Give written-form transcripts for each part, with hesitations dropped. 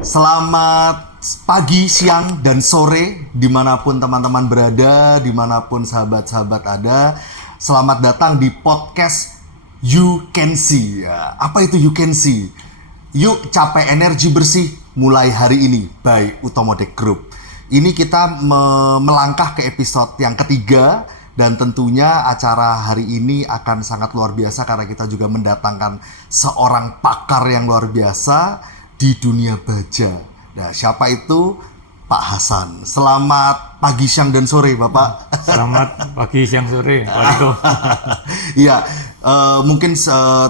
Selamat pagi, siang, dan sore dimanapun teman-teman berada, dimanapun sahabat-sahabat ada. Selamat datang di podcast You Can See. Ya, apa itu You Can See? Yuk capai energi bersih mulai hari ini by Utomode Group. Ini kita melangkah ke episode yang ketiga. Dan tentunya acara hari ini akan sangat luar biasa karena kita juga mendatangkan seorang pakar yang luar biasa di dunia baja. Nah, siapa itu? Pak Hasan. Selamat pagi, siang, dan sore, Bapak. Selamat pagi, siang, sore, Pak Riko. Iya, mungkin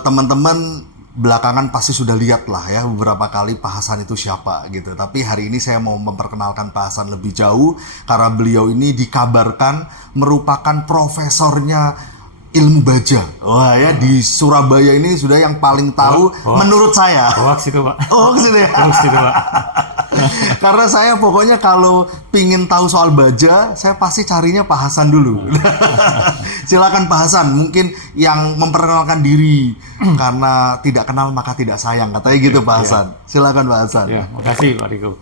teman-teman belakangan pasti sudah lihat lah ya beberapa kali Pak Hasan itu siapa gitu. Tapi hari ini saya mau memperkenalkan Pak Hasan lebih jauh karena beliau ini dikabarkan merupakan profesornya ilmu baja. Wah ya, di Surabaya ini sudah yang paling tahu menurut saya. Hoax itu, Pak. Hoax itu ya? Hoax itu, Pak. Karena saya pokoknya kalau pingin tahu soal baja, saya pasti carinya Pak Hasan dulu. Silakan Pak Hasan, mungkin yang memperkenalkan diri karena tidak kenal maka tidak sayang, katanya gitu Pak Hasan. Silakan Pak Hasan. Ya, makasih Pak Riko.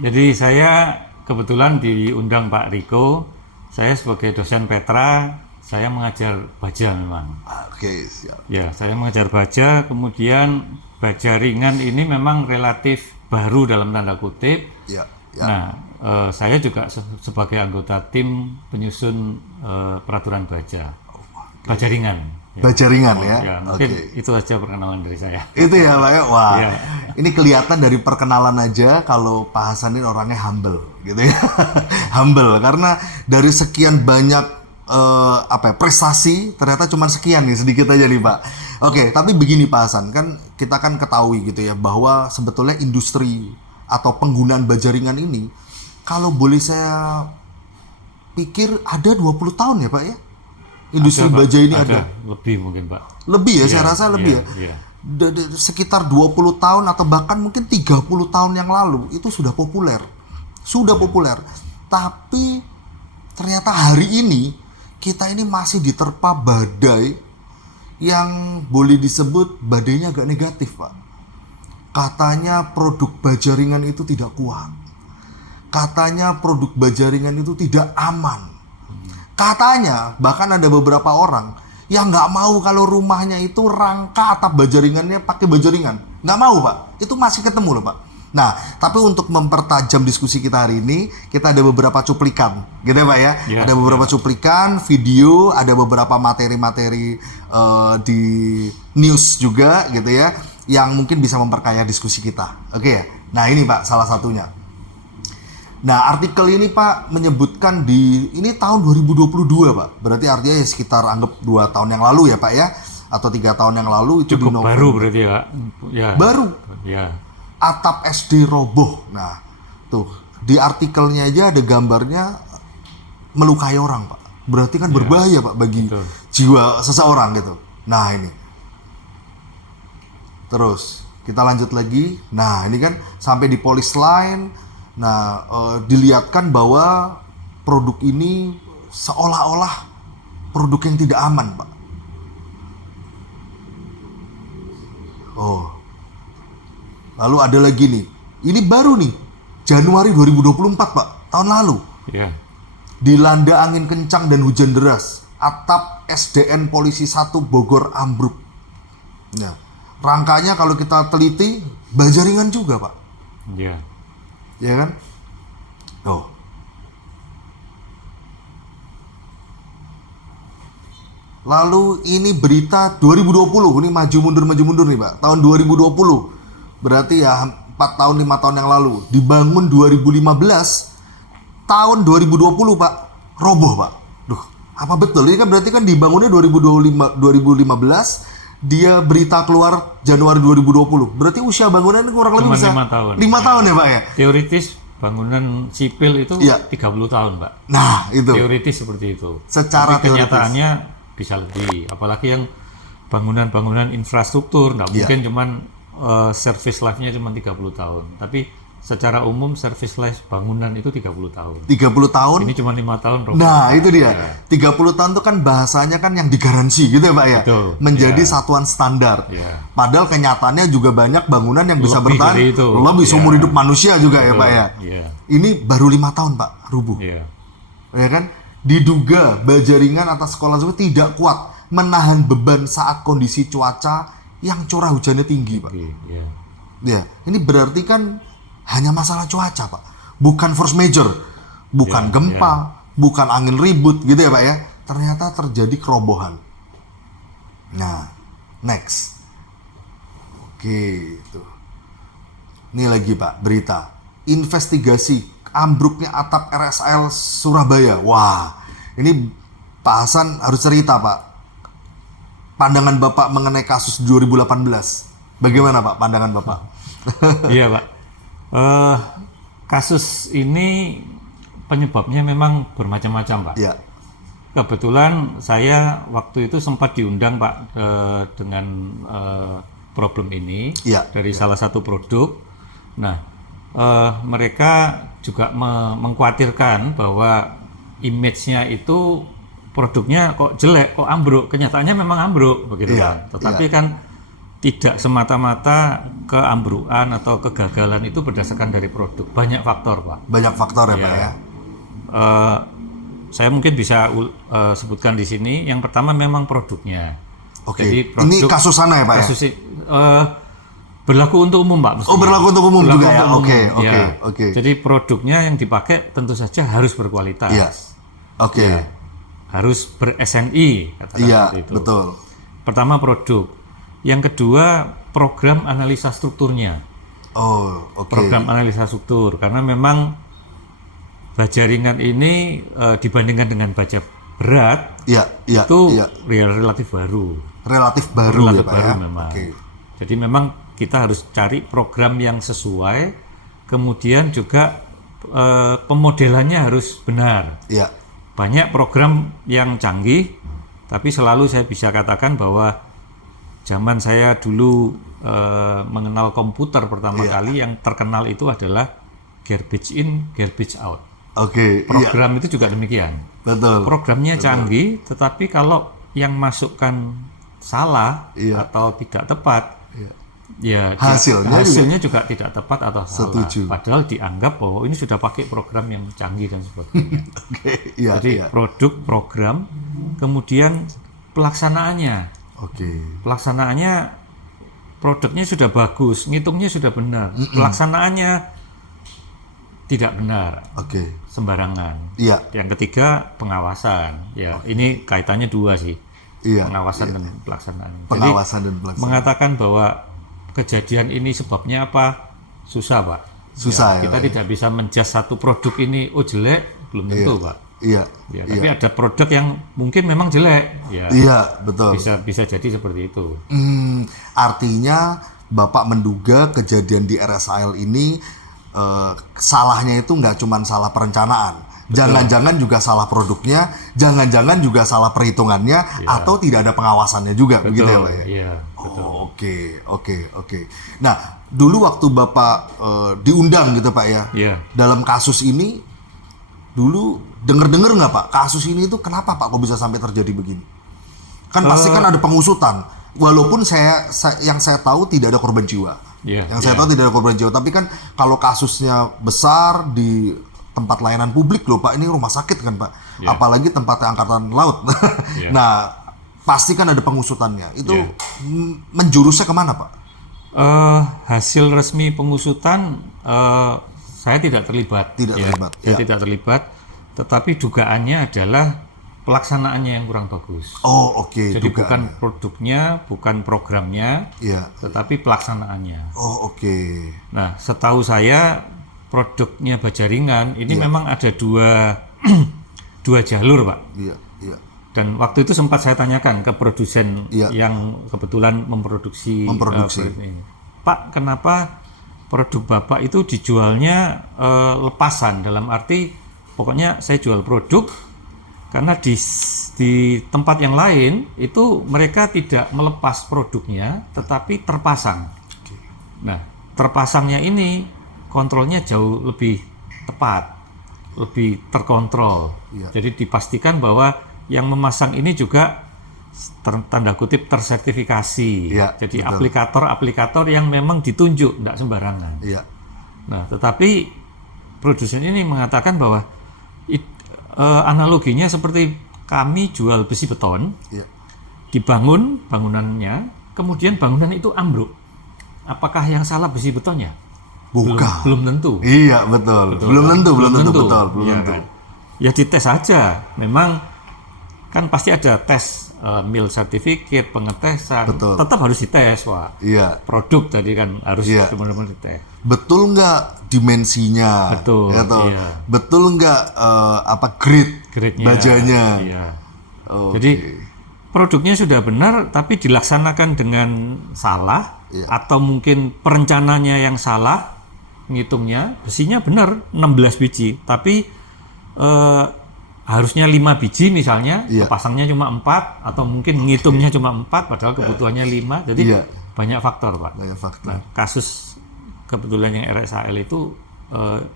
Jadi saya kebetulan diundang Pak Riko. Saya sebagai dosen Petra, saya mengajar baja memang. Oke, siap. Ya, saya mengajar baja, kemudian baja ringan ini memang relatif baru dalam tanda kutip. Ya, ya. Nah, saya juga sebagai anggota tim penyusun peraturan baja, baja ringan. Ya. Baja ringan ya? Ya, mungkin itu aja perkenalan dari saya. Itu ya Pak ya? Wah, Ya. Ini kelihatan dari perkenalan aja kalau Pak Hasan ini orangnya humble gitu ya. Humble, karena dari sekian banyak prestasi ternyata cuma sekian nih, sedikit aja nih Pak. Oke, tapi begini Pak Hasan, kan kita kan ketahui gitu ya bahwa sebetulnya industri atau penggunaan baja ringan ini kalau boleh saya pikir ada 20 tahun ya Pak ya? Industri Pak. baja ini ada. Lebih mungkin Pak. Lebih ya, saya rasa lebih ya. Ya. Sekitar 20 tahun atau bahkan mungkin 30 tahun yang lalu itu sudah populer. Sudah populer. Tapi ternyata hari ini kita ini masih diterpa badai yang boleh disebut badainya agak negatif Pak. Katanya produk baja ringan itu tidak kuat. Katanya produk baja ringan itu tidak aman. Katanya bahkan ada beberapa orang yang nggak mau kalau rumahnya itu rangka atap baja ringannya pakai baja ringan. Nggak mau Pak. Itu masih ketemu loh Pak. Nah, tapi untuk mempertajam diskusi kita hari ini, kita ada beberapa cuplikan, gitu ya Pak ya? Ya, ada beberapa cuplikan, video, ada beberapa materi-materi di news juga, gitu ya, yang mungkin bisa memperkaya diskusi kita. Oke ya? Nah ini Pak, salah satunya. Nah, artikel ini Pak menyebutkan ini tahun 2022 Pak. Berarti artinya ya sekitar anggap 2 tahun yang lalu ya Pak ya? Atau 3 tahun yang lalu itu cukup baru berarti ya? Ya. Baru? Ya. Atap SD roboh. Nah, tuh di artikelnya aja ada gambarnya melukai orang, Pak. Berarti kan berbahaya, Pak, bagi jiwa seseorang gitu. Nah, ini. Terus kita lanjut lagi. Nah, ini kan sampai di police line. Nah, dilihatkan bahwa produk ini seolah-olah produk yang tidak aman, Pak. Oh. Lalu ada lagi nih, ini baru nih, Januari 2024 Pak, tahun lalu. Ya. Dilanda angin kencang dan hujan deras, atap SDN Polisi 1 Bogor ambruk. Nah, rangkanya kalau kita teliti, baja ringan juga Pak. Ya. Ya kan? Oh. Lalu ini berita 2020, ini maju mundur nih Pak, tahun 2020. Berarti ya 4 tahun 5 tahun yang lalu. Dibangun 2015, tahun 2020 Pak roboh Pak. Duh, apa betul? Ini kan berarti kan dibangunnya 2015, dia berita keluar Januari 2020. Berarti usia bangunan ini kurang lebih bisa 5 tahun. 5 tahun ya Pak ya? Teoritis bangunan sipil itu 30 tahun Pak. Nah itu. Teoritis seperti itu. Secara tapi kenyataannya bisa lebih. Apalagi yang bangunan-bangunan infrastruktur, nggak mungkin cuman service life-nya cuma 30 tahun. Tapi secara umum service life bangunan itu 30 tahun. 30 tahun. Ini cuma 5 tahun roboh. Nah, itu dia. Ya. 30 tahun itu kan bahasanya kan yang digaransi gitu ya, Pak ya. Betul. Menjadi Ya. satuan standar. Ya. Padahal kenyataannya juga banyak bangunan yang bisa Lebih bertahan dari itu. lebih seumur Ya. hidup manusia juga ya, Betul. Pak ya. Iya. Ini baru 5 tahun, Pak, rubuh. Iya. Ya kan? Diduga Bajaringan atas sekolah tersebut tidak kuat menahan beban saat kondisi cuaca yang curah hujannya tinggi, Pak. Iya. Ya, ini berarti kan hanya masalah cuaca, Pak. Bukan force major, bukan Ya, gempa, bukan angin ribut gitu ya, Pak ya. Ternyata terjadi kerobohan. Nah, next. Oke, itu. Ini lagi, Pak, berita. Investigasi ambruknya atap RSL Surabaya. Wah, ini Pak Hasan harus cerita, Pak. Pandangan Bapak mengenai kasus 2018. Bagaimana, Pak, pandangan Bapak? Iya, Pak. Kasus ini penyebabnya memang bermacam-macam, Pak. Ya, Kebetulan saya waktu itu sempat diundang, Pak, dengan problem ini Iya. dari salah satu produk. Nah, mereka juga mengkhawatirkan bahwa image-nya itu produknya kok jelek, kok ambruk. Kenyataannya memang ambruk, begitu Iya, kan. Tetapi iya. kan tidak semata-mata keambrukan atau kegagalan itu berdasarkan dari produk. Banyak faktor, Pak. banyak faktor ya, Ya. Pak ya. Saya mungkin bisa sebutkan di sini. Yang pertama memang produknya. Oke. Jadi Ini kasus sana ya, Pak ya? kasus berlaku untuk umum, Pak. mestinya. Oh, berlaku untuk umum Berlaku juga ya? untuk Oke, umum, oke, ya. oke. Jadi produknya yang dipakai tentu saja harus berkualitas. Iya. Oke. Ya. Harus ber-SNI, katakan Iya, seperti itu. betul. Pertama produk. Yang kedua program analisa strukturnya. Oh, oke. Program analisa struktur, karena memang baja ringan ini dibandingkan dengan baja berat Iya, iya, itu iya. relatif baru. Relatif baru Relatif ya, Pak baru ya? memang. Oke. Jadi memang kita harus cari program yang sesuai, kemudian juga pemodelannya harus benar. Iya. Banyak program yang canggih, tapi selalu saya bisa katakan bahwa zaman saya dulu mengenal komputer pertama kali, yang terkenal itu adalah garbage in, garbage out. Oke, iya. Program itu juga demikian. Betul. Programnya canggih, tetapi kalau yang masukkan salah Iya. atau tidak tepat, Iya. ya Hasilnya juga tidak tepat atau salah. Setuju. Padahal dianggap bahwa ini sudah pakai program yang canggih dan sebagainya. Oke, iya, Jadi iya. produk, program, kemudian pelaksanaannya. Oke. Pelaksanaannya produknya sudah bagus, ngitungnya sudah benar. Pelaksanaannya tidak benar, Oke. sembarangan. Iya, Yang ketiga pengawasan. Ya, ini kaitannya dua sih. iya. Pengawasan dan pelaksanaan. Pengawasan dan Jadi pelaksanaan. mengatakan bahwa kejadian ini sebabnya apa? Susah, Pak. Susah ya, Kita Pak, ya? tidak bisa menjudge satu produk ini jelek, belum tentu, Pak. Iya. Ya, tapi ada produk yang mungkin memang jelek. Ya, Iya, betul. bisa jadi seperti itu. Artinya Bapak menduga kejadian di RSIL ini salahnya itu nggak cuma salah perencanaan, jangan-jangan juga salah produknya, jangan-jangan juga salah perhitungannya, atau tidak ada pengawasannya juga, begitu ya, Pak ya? Iya, betul. Oh, oke. Nah, dulu waktu Bapak diundang gitu, Pak ya, Iya. dalam kasus ini, dulu denger-denger nggak, Pak, kasus ini itu kenapa, Pak, kok bisa sampai terjadi begini? Kan pasti kan ada pengusutan, walaupun yang saya tahu tidak ada korban jiwa. Iya, Yang saya tahu tidak ada korban jiwa, tapi kan kalau kasusnya besar di tempat layanan publik loh, Pak, ini rumah sakit kan, Pak, Iya. apalagi tempatnya angkatan laut. Iya. Nah, pasti kan ada pengusutannya. Itu Iya. menjurusnya kemana, Pak? Hasil resmi pengusutan saya tidak terlibat. Tidak terlibat, Saya ya. tidak terlibat, tetapi dugaannya adalah pelaksanaannya yang kurang bagus. Oh, oke. Jadi dugaan. bukan produknya, bukan programnya, Iya. tetapi pelaksanaannya. Oh, oke. Nah, setahu saya produknya baja ringan ini memang ada dua jalur, Pak. Iya. Dan waktu itu sempat saya tanyakan ke produsen Iya. yang kebetulan memproduksi. Memproduksi. ini. Pak, kenapa produk Bapak itu dijualnya lepasan? Dalam arti, pokoknya saya jual produk, karena di tempat yang lain itu mereka tidak melepas produknya, tetapi terpasang. Nah, terpasangnya ini kontrolnya jauh lebih tepat, lebih terkontrol. Iya. Jadi dipastikan bahwa yang memasang ini juga tanda kutip tersertifikasi. Iya, Jadi betul. aplikator yang memang ditunjuk, tidak sembarangan. Iya. Nah, tetapi produsen ini mengatakan bahwa analoginya seperti kami jual besi beton, Iya. dibangun bangunannya, kemudian bangunan itu ambruk. Apakah yang salah besi betonnya? Bukan. Belum tentu. Iya, betul. Belum tentu, betul, belum Iya tentu. kan? Ya dites saja. Memang kan pasti ada tes mil certificate, pengetesan. Betul. Tetap harus dites, Pak. Iya. Produk tadi kan harus Iya. benar-benar dites. Betul nggak dimensinya? Betul, Ya toh? iya. Betul nggak grade Grade-nya. bajanya? Iya. Oke. Jadi produknya sudah benar tapi dilaksanakan dengan salah Iya. atau mungkin perencananya yang salah, ngitungnya besinya benar 16 biji tapi harusnya 5 biji misalnya, Iya. pasangnya cuma 4 atau mungkin ngitungnya cuma 4 padahal kebutuhannya 5. Jadi Iya. banyak faktor, Pak. Banyak faktor. Nah, kasus kebetulan yang RSAL itu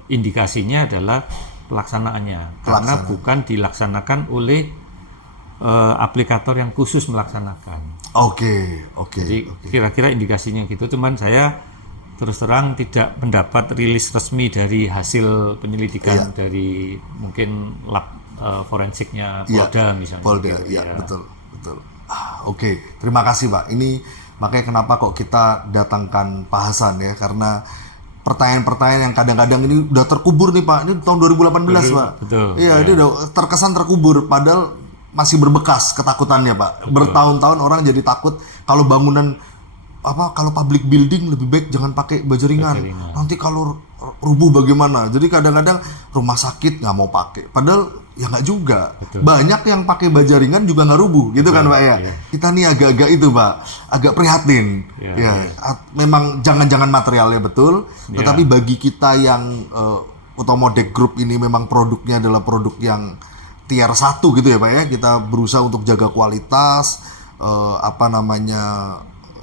indikasinya adalah pelaksanaannya karena bukan dilaksanakan oleh aplikator yang khusus melaksanakan. Oke. Jadi kira-kira indikasinya gitu. Cuman saya terus terang tidak mendapat rilis resmi dari hasil penyelidikan dari mungkin lab forensiknya Polda misalnya. Polda, gitu, iya, betul. Oke, terima kasih Pak. Ini makanya kenapa kok kita datangkan Pak Hasan ya, karena pertanyaan-pertanyaan yang kadang-kadang ini udah terkubur nih Pak. Ini tahun 2018 Pak. Betul. Iya, ini udah terkesan terkubur, padahal masih berbekas ketakutannya Pak. Bertahun-tahun orang jadi takut kalau bangunan kalau public building lebih baik jangan pakai baja ringan. Nanti kalau rubuh bagaimana? Jadi kadang-kadang rumah sakit nggak mau pakai. Padahal ya nggak juga. Banyak yang pakai baja ringan juga nggak rubuh, gitu kan Pak ya. Kita nih agak-agak itu Pak, agak prihatin. Memang jangan-jangan materialnya betul, tetapi bagi kita yang Utomodek Group ini memang produknya adalah produk yang tier 1 gitu ya Pak ya. Kita berusaha untuk jaga kualitas,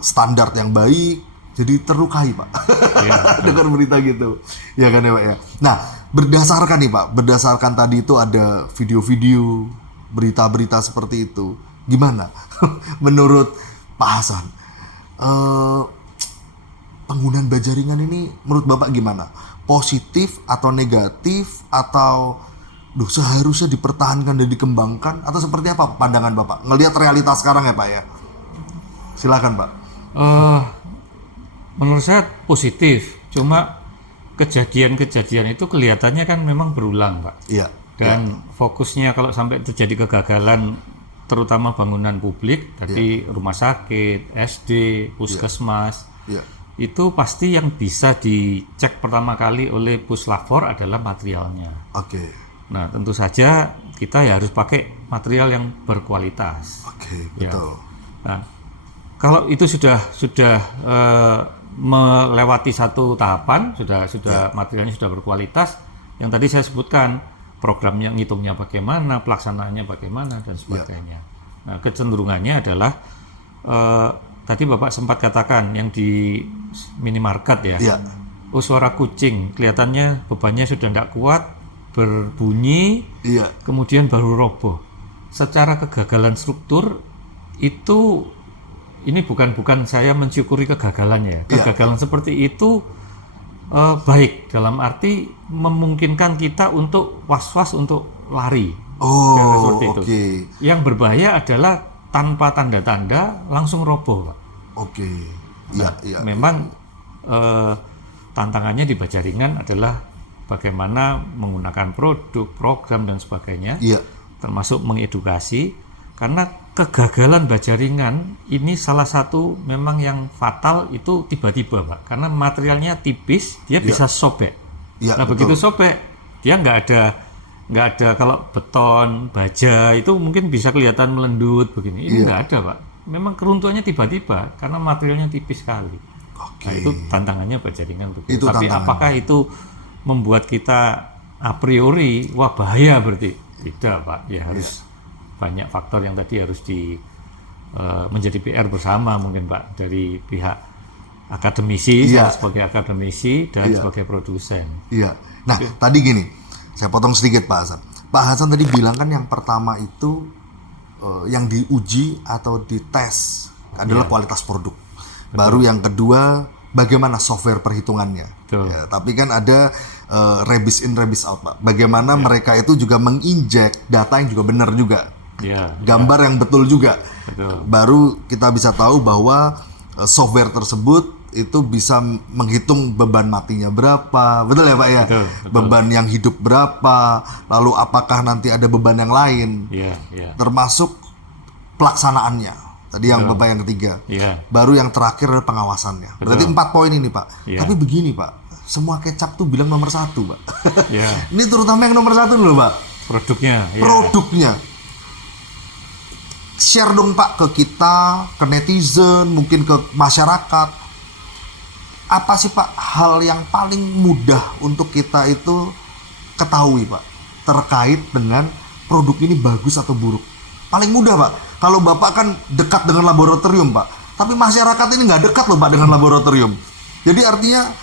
standar yang baik, jadi terlukai Pak dengar berita gitu, ya kan ya Pak ya. Nah, berdasarkan nih Pak, berdasarkan tadi itu ada video-video, berita-berita seperti itu, gimana menurut Pak Hasan penggunaan baja ringan ini menurut Bapak gimana? Positif atau negatif atau seharusnya dipertahankan dan dikembangkan atau seperti apa pandangan Bapak ngelihat realitas sekarang ya Pak ya? Silakan Pak. Menurut saya positif, cuma kejadian-kejadian itu kelihatannya kan memang berulang, Pak. Iya. Dan fokusnya kalau sampai terjadi kegagalan, terutama bangunan publik, tadi rumah sakit, SD, puskesmas, itu pasti yang bisa dicek pertama kali oleh Puslapfor adalah materialnya. Oke. Nah, tentu saja kita ya harus pakai material yang berkualitas. Oke, Ya. betul. Nah, kalau itu sudah melewati satu tahapan, sudah materialnya sudah berkualitas, yang tadi saya sebutkan programnya ngitungnya bagaimana, pelaksanaannya bagaimana dan sebagainya. Nah, kecenderungannya adalah tadi Bapak sempat katakan yang di minimarket ya. Suara kucing, kelihatannya bebannya sudah tidak kuat, berbunyi, kemudian baru roboh. Secara kegagalan struktur itu ini bukan saya mensyukuri kegagalannya. Kegagalan seperti itu baik dalam arti memungkinkan kita untuk was-was untuk lari. Seperti itu. Yang berbahaya adalah tanpa tanda-tanda langsung roboh, Pak. Memang tantangannya di baja ringan adalah bagaimana menggunakan produk, program dan sebagainya, termasuk mengedukasi. Karena kegagalan baja ringan ini salah satu memang yang fatal itu tiba-tiba Pak, karena materialnya tipis, dia bisa sobek. Nah begitu sobek, dia nggak ada kalau beton, baja itu mungkin bisa kelihatan melendut begini. Ini nggak ada Pak, memang keruntuhannya tiba-tiba karena materialnya tipis sekali. Nah, itu tantangannya baja ringan begitu. Tapi apakah itu membuat kita a priori wah bahaya berarti? Tidak Pak, ya harus banyak faktor yang tadi harus menjadi PR bersama mungkin Pak dari pihak akademisi, Iya. saya sebagai akademisi dan Iya. sebagai produsen. Iya. Nah, tadi gini, saya potong sedikit Pak Hasan. Pak Hasan tadi bilang kan yang pertama itu yang diuji atau dites adalah kualitas produk. Baru yang kedua bagaimana software perhitungannya. Betul. Ya, tapi kan ada rebus in rebus out Pak. Bagaimana mereka itu juga menginjek data yang juga benar juga. Ya, Gambar yang betul juga. betul. Baru kita bisa tahu bahwa software tersebut itu bisa menghitung beban matinya berapa, betul ya Pak ya? Betul, betul. Beban yang hidup berapa, lalu apakah nanti ada beban yang lain, Iya, iya. termasuk pelaksanaannya. Tadi yang Bapak yang ketiga. Iya. Baru yang terakhir adalah pengawasannya. Berarti 4 poin ini Pak. Iya. Tapi begini Pak, semua kecap tuh bilang nomor 1 Pak. Iya. Ini terutama yang nomor 1 dulu Pak. Produknya, ya. Produknya. Share dong Pak ke kita, ke netizen, mungkin ke masyarakat. Apa sih Pak hal yang paling mudah untuk kita itu ketahui Pak terkait dengan produk ini bagus atau buruk? Paling mudah Pak. Kalau Bapak kan dekat dengan laboratorium Pak, tapi masyarakat ini nggak dekat loh Pak dengan laboratorium. Jadi artinya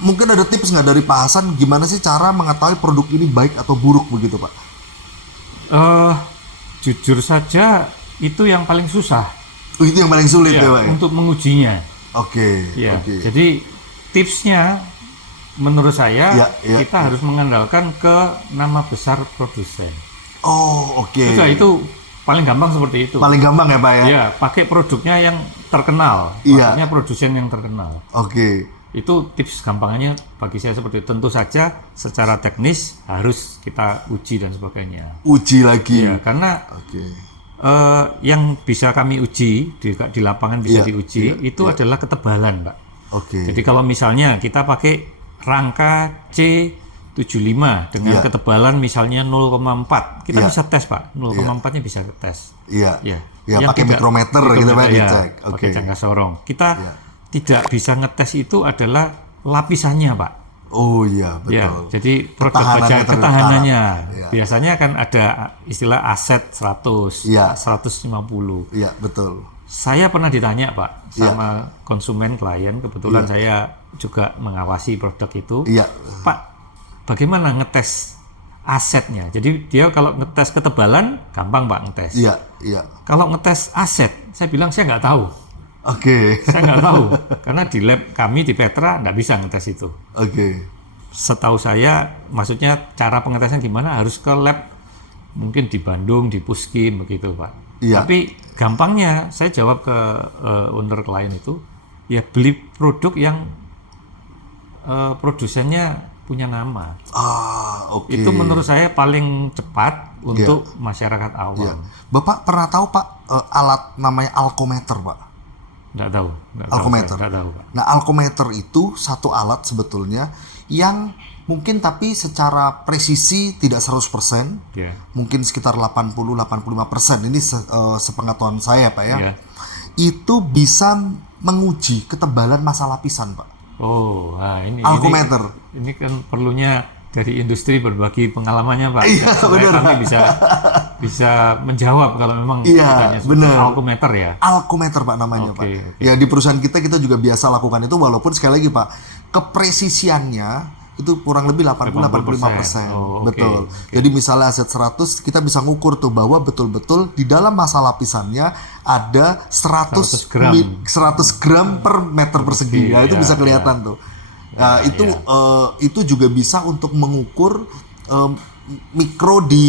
mungkin ada tips nggak dari Pak Hasan gimana sih cara mengetahui produk ini baik atau buruk begitu Pak? Jujur saja itu yang paling susah Oh, itu yang paling sulit ya, ya, Pak ya? untuk mengujinya. Oke. Ya, Oke. jadi tipsnya menurut saya Ya, ya, kita harus mengandalkan ke nama besar produsen. Oh, oke. Sudah, itu paling gampang seperti itu. Paling gampang ya, Pak ya? Ya, pakai produknya yang terkenal, Iya. maksudnya produsen yang terkenal. Oke. Itu tips gampangnya bagi saya seperti itu. Tentu saja secara teknis harus kita uji dan sebagainya. Uji lagi. Ya, karena Oke. yang bisa kami uji di lapangan bisa Iya, diuji iya, itu adalah ketebalan, Pak. Oke. Jadi kalau misalnya kita pakai rangka C75 dengan Iya. ketebalan misalnya 0,4, kita Iya. bisa tes, Pak. 0,4-nya bisa tes. Iya. Ya. Ya, Yang pakai tidak- mikrometer gitu Pak ya, dicek. Oke. pakai jangka sorong. Kita Iya. tidak bisa ngetes itu adalah lapisannya, Pak. Oh iya, Ya, betul. jadi produk Ketahanannya baja terhadap ketahanannya. karat. Iya. Biasanya kan ada istilah aset 100, Iya. 150. Iya, betul. Saya pernah ditanya, Pak, Iya. sama konsumen klien, kebetulan saya juga mengawasi produk itu. Iya. Pak, bagaimana ngetes asetnya? Jadi dia kalau ngetes ketebalan, gampang Pak ngetes. Iya, iya. Kalau ngetes aset, saya bilang saya nggak tahu. Oke. Saya nggak tahu, karena di lab kami di Petra nggak bisa ngetes itu. Oke. Setahu saya, maksudnya cara pengetesan gimana harus ke lab, mungkin di Bandung, di Puskin begitu Pak. Iya. Tapi gampangnya saya jawab ke owner klien itu, ya beli produk yang produsennya punya nama. Ah, oke. Itu menurut saya paling cepat untuk masyarakat awam. Iya. Bapak pernah tahu Pak alat namanya alkometer Pak? Nggak tahu. Alkometer. Nggak tahu Pak. Nah, alkometer itu satu alat sebetulnya yang mungkin tapi secara presisi tidak 100%, Ya. mungkin sekitar 80-85%. Ini sepengetahuan saya Pak ya. Ya. Itu bisa menguji ketebalan massa lapisan Pak. Oh, nah ini Alkometer. Ini kan perlunya dari industri berbagi pengalamannya Pak. Iya, Supaya benar. kami bisa menjawab kalau memang Iya, ditanya seperti benar. alkometer ya. Alkometer Pak namanya Oke, Pak. oke. Ya di perusahaan kita juga biasa lakukan itu walaupun sekali lagi Pak kepresisiannya itu kurang lebih 80-85%. Oh, oke, Betul. oke. Jadi misalnya aset 100 kita bisa ngukur tuh bahwa betul-betul di dalam massa lapisannya ada 100 gram. 100 gram per meter persegi. Ya, itu ya, bisa kelihatan tuh. Nah, itu juga bisa untuk mengukur mikro di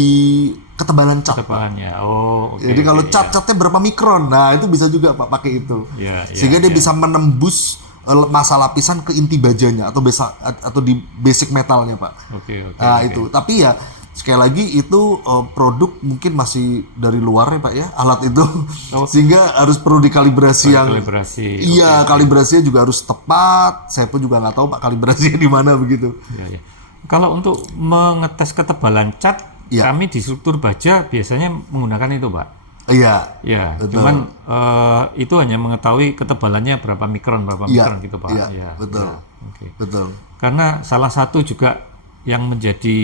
ketebalan cat. Ketebalannya. Oh, oke. Jadi kalau oke, cat-catnya berapa mikron, nah itu bisa juga Pak pakai itu. Ya, ya, Sehingga dia ya. bisa menembus massa lapisan ke inti bajanya atau di basic metalnya Pak. Oke, oke. Nah oke. itu, tapi ya sekali lagi itu produk mungkin masih dari luar ya Pak ya alat itu, sehingga harus perlu dikalibrasi yang Kalibrasi. iya kalibrasinya juga harus tepat. Saya pun juga nggak tahu Pak kalibrasinya di mana begitu. Ya, ya. Kalau untuk mengetes ketebalan cat, Ya. kami di struktur baja biasanya menggunakan itu Pak. Iya. Ya, Betul. cuman itu hanya mengetahui ketebalannya berapa mikron Iya, mikron gitu Pak. iya, Ya, betul. ya, oke. Betul. Karena salah satu juga yang menjadi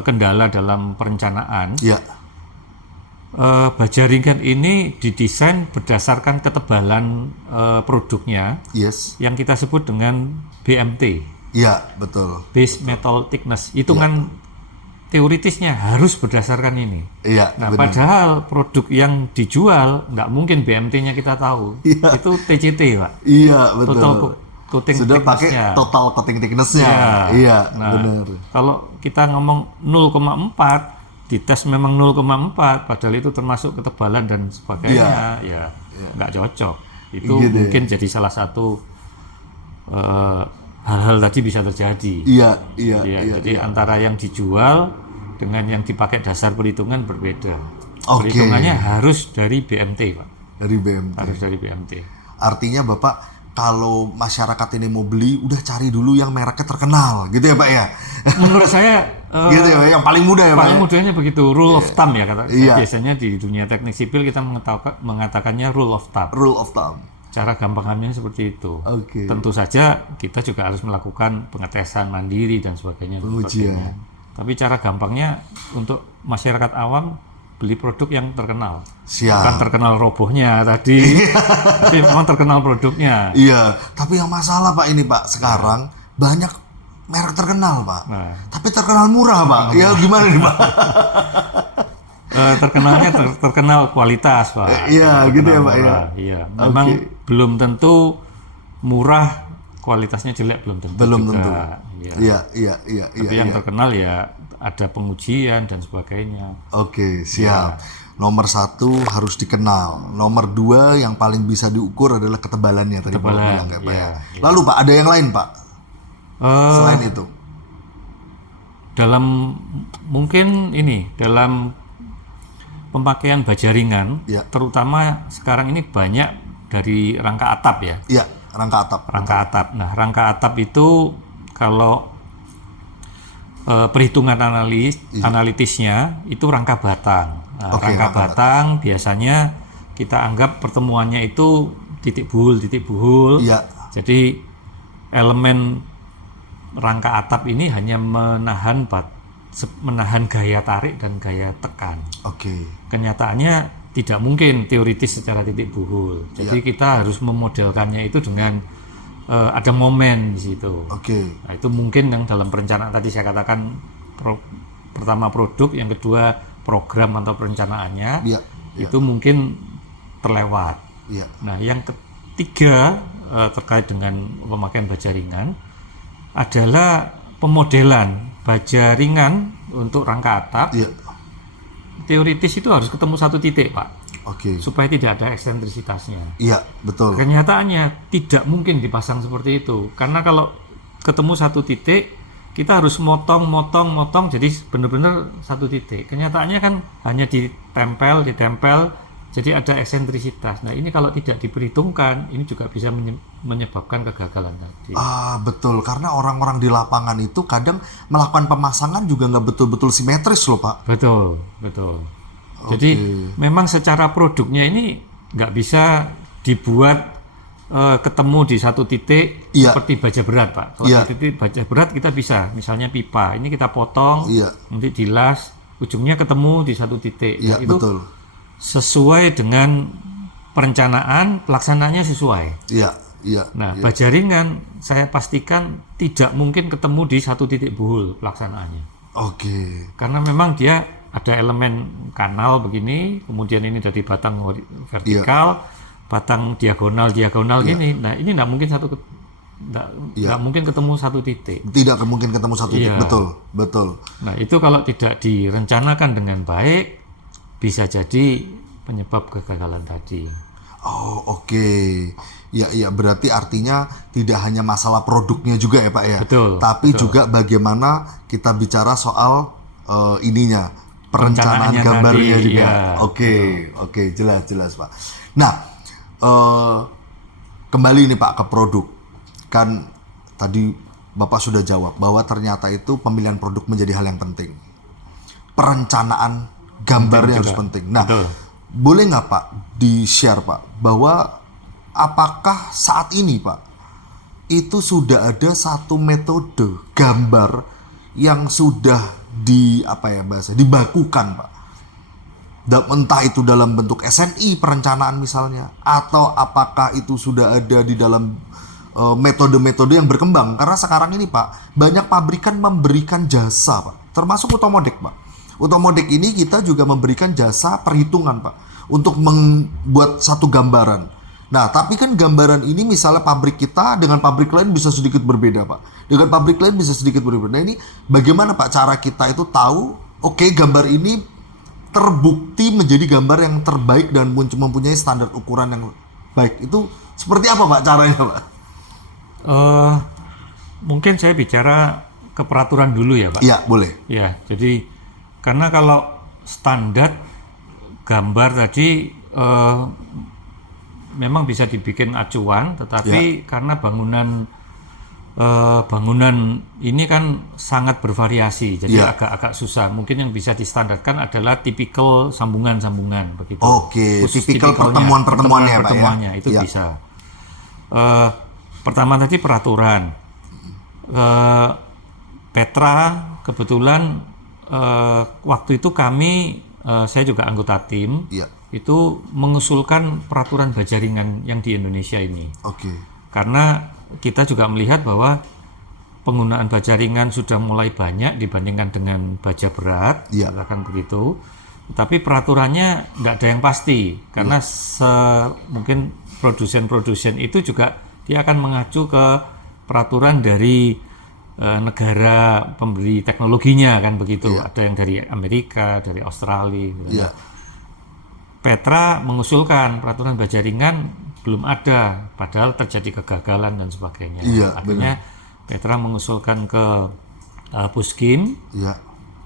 kendala dalam perencanaan Iya. baja ringan ini didesain berdasarkan ketebalan produknya Yes. yang kita sebut dengan BMT, Iya, betul. base metal thickness. Hitungan teoritisnya harus berdasarkan ini. Iya, Nah, benar. padahal produk yang dijual nggak mungkin BMT-nya kita tahu. Iya. Itu TCT, Pak. Iya, betul. Total coating Sudah pakai thickness-nya. total coating thickness-nya. Ya. Iya, Nah, benar. kalau kita ngomong 0,4, dites memang 0,4, padahal itu termasuk ketebalan dan sebagainya, ya nggak cocok. Itu Gitu ya. mungkin jadi salah satu hal-hal tadi bisa terjadi. Iya, iya, Ya, iya. jadi antara yang dijual dengan yang dipakai dasar perhitungan berbeda. Oke. Perhitungannya harus dari BMT, Pak. Dari BMT. Harus dari BMT. Artinya Bapak kalau masyarakat ini mau beli udah cari dulu yang mereknya terkenal, gitu ya Pak ya? Menurut saya Gitu ya Pak, yang paling mudah ya Pak. paling ya? mudahnya begitu, rule of thumb ya kata. Iya. Biasanya di dunia teknik sipil kita mengatakannya rule of thumb. Rule of thumb. Cara gampangannya seperti itu. Oke. Tentu saja kita juga harus melakukan pengetesan mandiri dan sebagainya. dan Pengujian. sebagainya. Tapi cara gampangnya untuk masyarakat awam beli produk yang terkenal. Siap. Bukan terkenal robohnya tadi, tapi memang terkenal produknya. Iya, tapi yang masalah Pak ini Pak, sekarang banyak merek terkenal Pak. Nah. Tapi terkenal murah Pak. Ya gimana nih Pak? Terkenalnya terkenal kualitas, Pak. Iya, gitu ya, Terkenal Pak, ya. murah, Iya, memang Oke. belum tentu murah, kualitasnya jelek belum tentu. Belum juga. tentu. Iya. Iya, iya, iya, iya. Tapi yang iya. terkenal ya ada pengujian dan sebagainya. Oke, siap. Nomor 1 harus dikenal. Nomor 2 yang paling bisa diukur adalah ketebalannya tadi Bapak Ketebalan, bilang nggak, Pak iya, ya. iya. Lalu Pak, ada yang lain Pak selain itu? Dalam mungkin ini dalam pemakaian baja ringan, Iya. terutama sekarang ini banyak dari rangka atap ya. Iya, rangka atap. Rangka atap. Nah, rangka atap itu kalau perhitungan analitisnya itu rangka batang. Nah, Oke, rangka rangka batang biasanya kita anggap pertemuannya itu titik buhul. Iya. Jadi elemen rangka atap ini hanya menahan gaya tarik dan gaya tekan. Oke. Kenyataannya tidak mungkin teoritis secara titik buhul. Jadi kita harus memodelkannya itu dengan ada momen di situ. Oke. Nah, itu mungkin yang dalam perencanaan tadi saya katakan pertama produk, yang kedua program atau perencanaannya, Iya. itu mungkin terlewat. Iya. Nah, yang ketiga terkait dengan pemakaian baja ringan adalah pemodelan baja ringan untuk rangka atap. Iya. Teoritis itu harus ketemu satu titik, Pak, Oke. supaya tidak ada eksentrisitasnya. Iya, betul. Kenyataannya tidak mungkin dipasang seperti itu, karena kalau ketemu satu titik kita harus motong, jadi benar-benar satu titik. Kenyataannya kan hanya ditempel, jadi ada eksentrisitas. Nah, ini kalau tidak diperhitungkan, ini juga bisa menyebabkan kegagalan tadi. Ah, betul. Karena orang-orang di lapangan itu kadang melakukan pemasangan juga nggak betul-betul simetris loh Pak. Betul. Jadi memang secara produknya ini nggak bisa dibuat ketemu di satu titik. Iya. Seperti baja berat, Pak. Kalau Iya. di titik baja berat kita bisa, misalnya pipa, ini kita potong, Iya. nanti dilas, ujungnya ketemu di satu titik. Iya, Nah, itu betul. sesuai dengan perencanaan, pelaksanaannya sesuai. Iya, iya. Nah, baja ringan saya pastikan tidak mungkin ketemu di satu titik buhul pelaksanaannya. Oke. Karena memang dia ada elemen kanal begini, kemudian ini dari batang vertikal, batang diagonal gini. Nah, ini nggak mungkin nggak mungkin ketemu satu titik. Tidak mungkin ketemu satu titik. Iya. Betul, betul. Nah, itu kalau tidak direncanakan dengan baik bisa jadi penyebab kegagalan tadi. Oh, oke. Ya, berarti artinya tidak hanya masalah produknya juga ya Pak ya. Betul, Tapi juga bagaimana kita bicara soal ininya, perencanaan Perencanaannya gambarnya tadi, juga. iya, Oke, jelas Pak. Nah, kembali nih Pak ke produk. Kan tadi Bapak sudah jawab bahwa ternyata itu pemilihan produk menjadi hal yang penting. Perencanaan gambarnya harus penting. Nah, Betul. boleh nggak Pak di-share Pak bahwa apakah saat ini Pak itu sudah ada satu metode gambar yang sudah dibakukan Pak Entah itu dalam bentuk SNI perencanaan misalnya, atau apakah itu sudah ada di dalam metode-metode yang berkembang. Karena sekarang ini Pak, banyak pabrikan memberikan jasa Pak, termasuk Utomodek Pak. Utomodek ini kita juga memberikan jasa perhitungan Pak, untuk membuat satu gambaran. Nah, tapi kan gambaran ini misalnya pabrik kita dengan pabrik lain bisa sedikit berbeda Pak. Dengan pabrik lain bisa sedikit berbeda. Nah, ini bagaimana Pak cara kita itu tahu, oke, gambar ini terbukti menjadi gambar yang terbaik dan mempunyai standar ukuran yang baik. Itu seperti apa Pak caranya Pak? Mungkin saya bicara ke peraturan dulu ya Pak. Iya, boleh. Ya, jadi karena kalau standar gambar tadi memang bisa dibikin acuan, tetapi karena bangunan ini kan sangat bervariasi, jadi agak-agak susah. Mungkin yang bisa distandarkan adalah tipikal sambungan-sambungan begitu. Oke, tipikal pertemuan-pertemuannya Pak ya. Itu bisa. Pertama tadi peraturan. Petra kebetulan waktu itu kami, saya juga anggota tim, itu mengusulkan peraturan baja ringan yang di Indonesia ini. Karena kita juga melihat bahwa penggunaan baja ringan sudah mulai banyak dibandingkan dengan baja berat, katakan begitu. Tapi peraturannya nggak ada yang pasti, karena mungkin produsen itu juga dia akan mengacu ke peraturan dari negara pemberi teknologinya, kan begitu. Ada yang dari Amerika, dari Australia. Gitu. Petra mengusulkan peraturan baja ringan belum ada, padahal terjadi kegagalan dan sebagainya. Akhirnya Petra mengusulkan ke Puskim,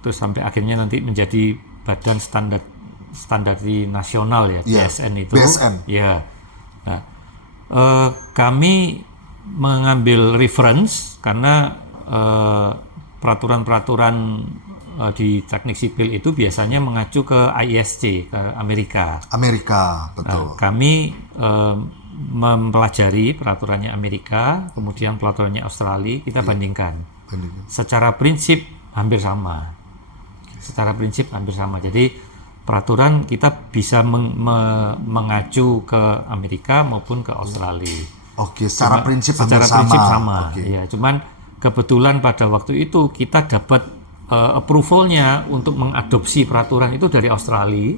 terus sampai akhirnya nanti menjadi Badan Standar Nasional ya, BSN itu. Ya. Nah, kami mengambil reference karena peraturan-peraturan di teknik sipil itu biasanya mengacu ke ISC, ke Amerika. Betul. Nah, kami mempelajari peraturannya Amerika, kemudian peraturannya Australia, kita bandingkan. Secara prinsip hampir sama. Jadi peraturan kita bisa mengacu ke Amerika maupun ke Australia. Secara prinsip sama. Ya, cuman kebetulan pada waktu itu kita dapat approval-nya untuk mengadopsi peraturan itu dari Australia.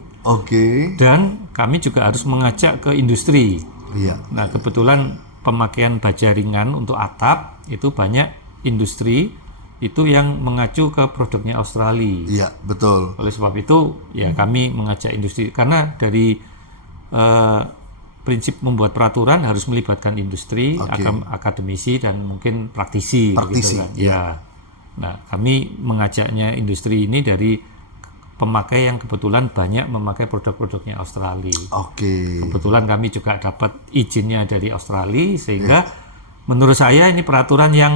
Dan kami juga harus mengajak ke industri. Nah, kebetulan pemakaian baja ringan untuk atap itu banyak industri itu yang mengacu ke produknya Australia. Betul. Oleh sebab itu, ya kami mengajak industri karena dari prinsip membuat peraturan harus melibatkan industri, akademisi dan mungkin praktisi. Gitu kan. Nah, kami mengajaknya industri ini dari pemakai yang kebetulan banyak memakai produk-produknya Australia. Kebetulan kami juga dapat izinnya dari Australia, sehingga menurut saya ini peraturan yang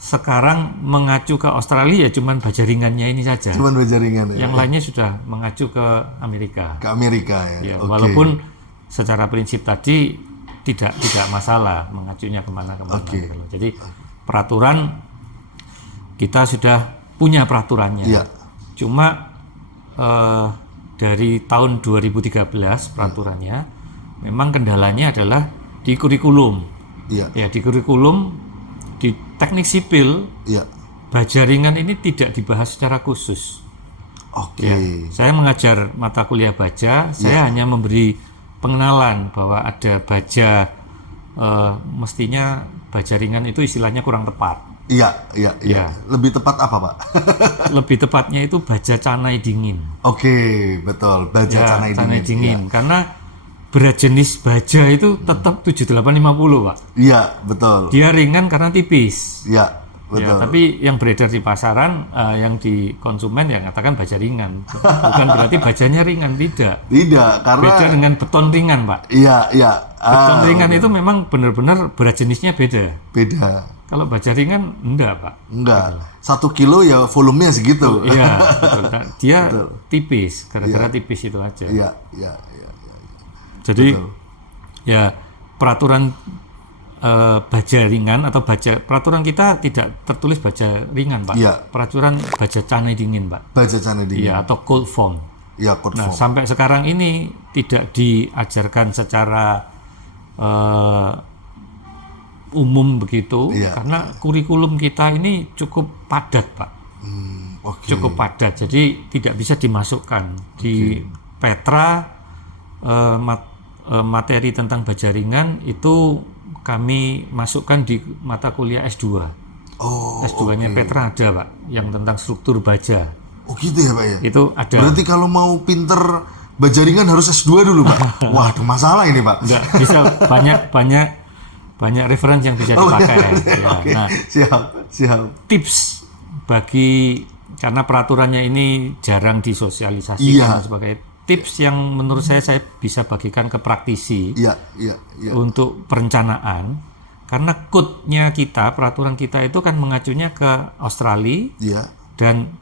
sekarang mengacu ke Australia ya cuman baja ringannya ini saja. Yang lainnya sudah mengacu ke Amerika. Walaupun secara prinsip tadi tidak masalah mengacunya kemana-kemana. Gitu loh. Jadi peraturan kita sudah punya peraturannya. Cuma dari tahun 2013 peraturannya memang kendalanya adalah di kurikulum. Di kurikulum di teknik sipil baja ringan ini tidak dibahas secara khusus. Saya mengajar mata kuliah baja, saya hanya memberi pengenalan bahwa ada baja, mestinya baja ringan itu istilahnya kurang tepat. Lebih tepat apa Pak? Lebih tepatnya itu baja canai dingin. Betul, baja canai dingin. Karena berat jenis baja itu tetap 7850 Pak. Betul. Dia ringan karena tipis. Betul. Tapi yang beredar di pasaran, yang di konsumen yang katakan baja ringan. Bukan berarti bajanya ringan, tidak. Karena beda dengan beton ringan Pak. Beton ringan itu memang benar-benar berat jenisnya beda. Kalau baja ringan enggak Pak. 1 kilo ya volumenya segitu. Betul. Dia tipis, gara-gara tipis itu aja. Jadi ya peraturan baja ringan atau peraturan kita tidak tertulis baja ringan Pak. Peraturan baja canai dingin Pak. Baja canai dingin. Atau cold form. Ya, code Nah, form. sampai sekarang ini tidak diajarkan secara umum begitu, Iya. karena kurikulum kita ini cukup padat, Pak. Oke. Cukup padat, jadi tidak bisa dimasukkan di Petra. Materi tentang bajaringan itu kami masukkan di mata kuliah S2. Oh, S2-nya Petra ada, Pak, yang tentang struktur baja. oh gitu ya Pak ya? Itu ada. Berarti kalau mau pinter bajaringan harus S2 dulu Pak? Wah, ada masalah ini Pak. Enggak bisa, banyak referensi yang bisa dipakai. Ya. Oke, Nah, siap. tips bagi, karena peraturannya ini jarang disosialisasikan Iya. dan sebagainya. Tips yang menurut saya bisa bagikan ke praktisi Iya. untuk perencanaan, karena code-nya kita, peraturan kita itu kan mengacunya ke Australia Iya. dan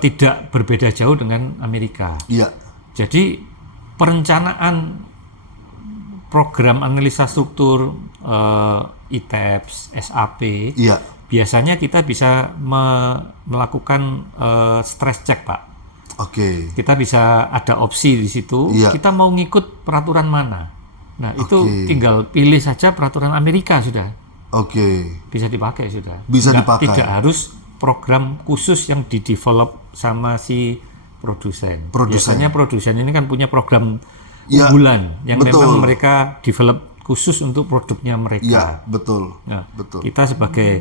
tidak berbeda jauh dengan Amerika. Iya. Jadi perencanaan program analisa struktur ITEPS, SAP, Iya. biasanya kita bisa melakukan stress check, Pak. Oke. Kita bisa ada opsi di situ. Iya. Kita mau ngikut peraturan mana. Nah, itu tinggal pilih saja peraturan Amerika sudah. Oke. Bisa dipakai sudah. Bisa dipakai. Tidak harus program khusus yang di-develop sama si produsen. Biasanya produsen ini kan punya program Ya, unggulan yang betul. memang mereka develop khusus untuk produknya mereka. Iya, betul. Nah, Betul. kita sebagai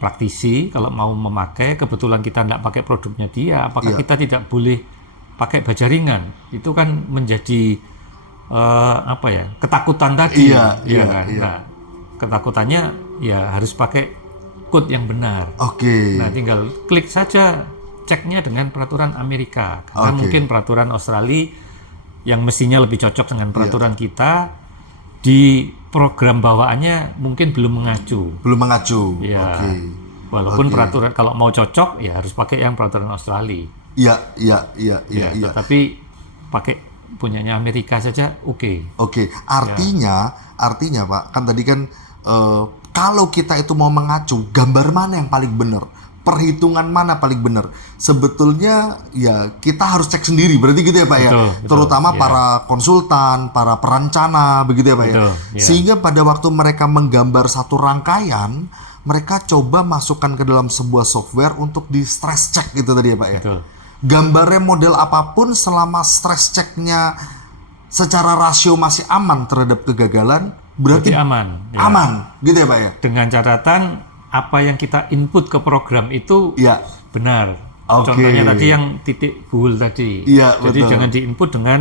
praktisi kalau mau memakai, kebetulan kita tidak pakai produknya dia, apakah Iya. kita tidak boleh pakai bajaringan? Itu kan menjadi ketakutan tadi, Iya, kan? iya. Nah, ketakutannya ya harus pakai code yang benar. Oke. Nah, tinggal klik saja, ceknya dengan peraturan Amerika, karena mungkin peraturan Australia yang mestinya lebih cocok dengan peraturan kita, di program bawaannya mungkin belum mengacu. Belum mengacu. Ya, Oke. walaupun peraturan kalau mau cocok ya harus pakai yang peraturan Australia. Iya. Tapi pakai punyanya Amerika saja oke. Oke, artinya Pak, kan tadi kan kalau kita itu mau mengacu, gambar mana yang paling benar? Perhitungan mana paling benar? Sebetulnya ya kita harus cek sendiri, berarti gitu ya Pak ya. Betul, Terutama ya. para konsultan, para perencana, begitu ya Pak ya. Betul, ya. Sehingga pada waktu mereka menggambar satu rangkaian, mereka coba masukkan ke dalam sebuah software untuk di stress check gitu tadi ya Pak ya. Betul. Gambarnya model apapun selama stress checknya secara rasio masih aman terhadap kegagalan, berarti aman. Ya. aman, gitu ya Pak ya. Dengan catatan apa yang kita input ke program itu Iya. benar. Oke. Contohnya tadi yang titik bull tadi. Iya, Jadi betul. jangan diinput dengan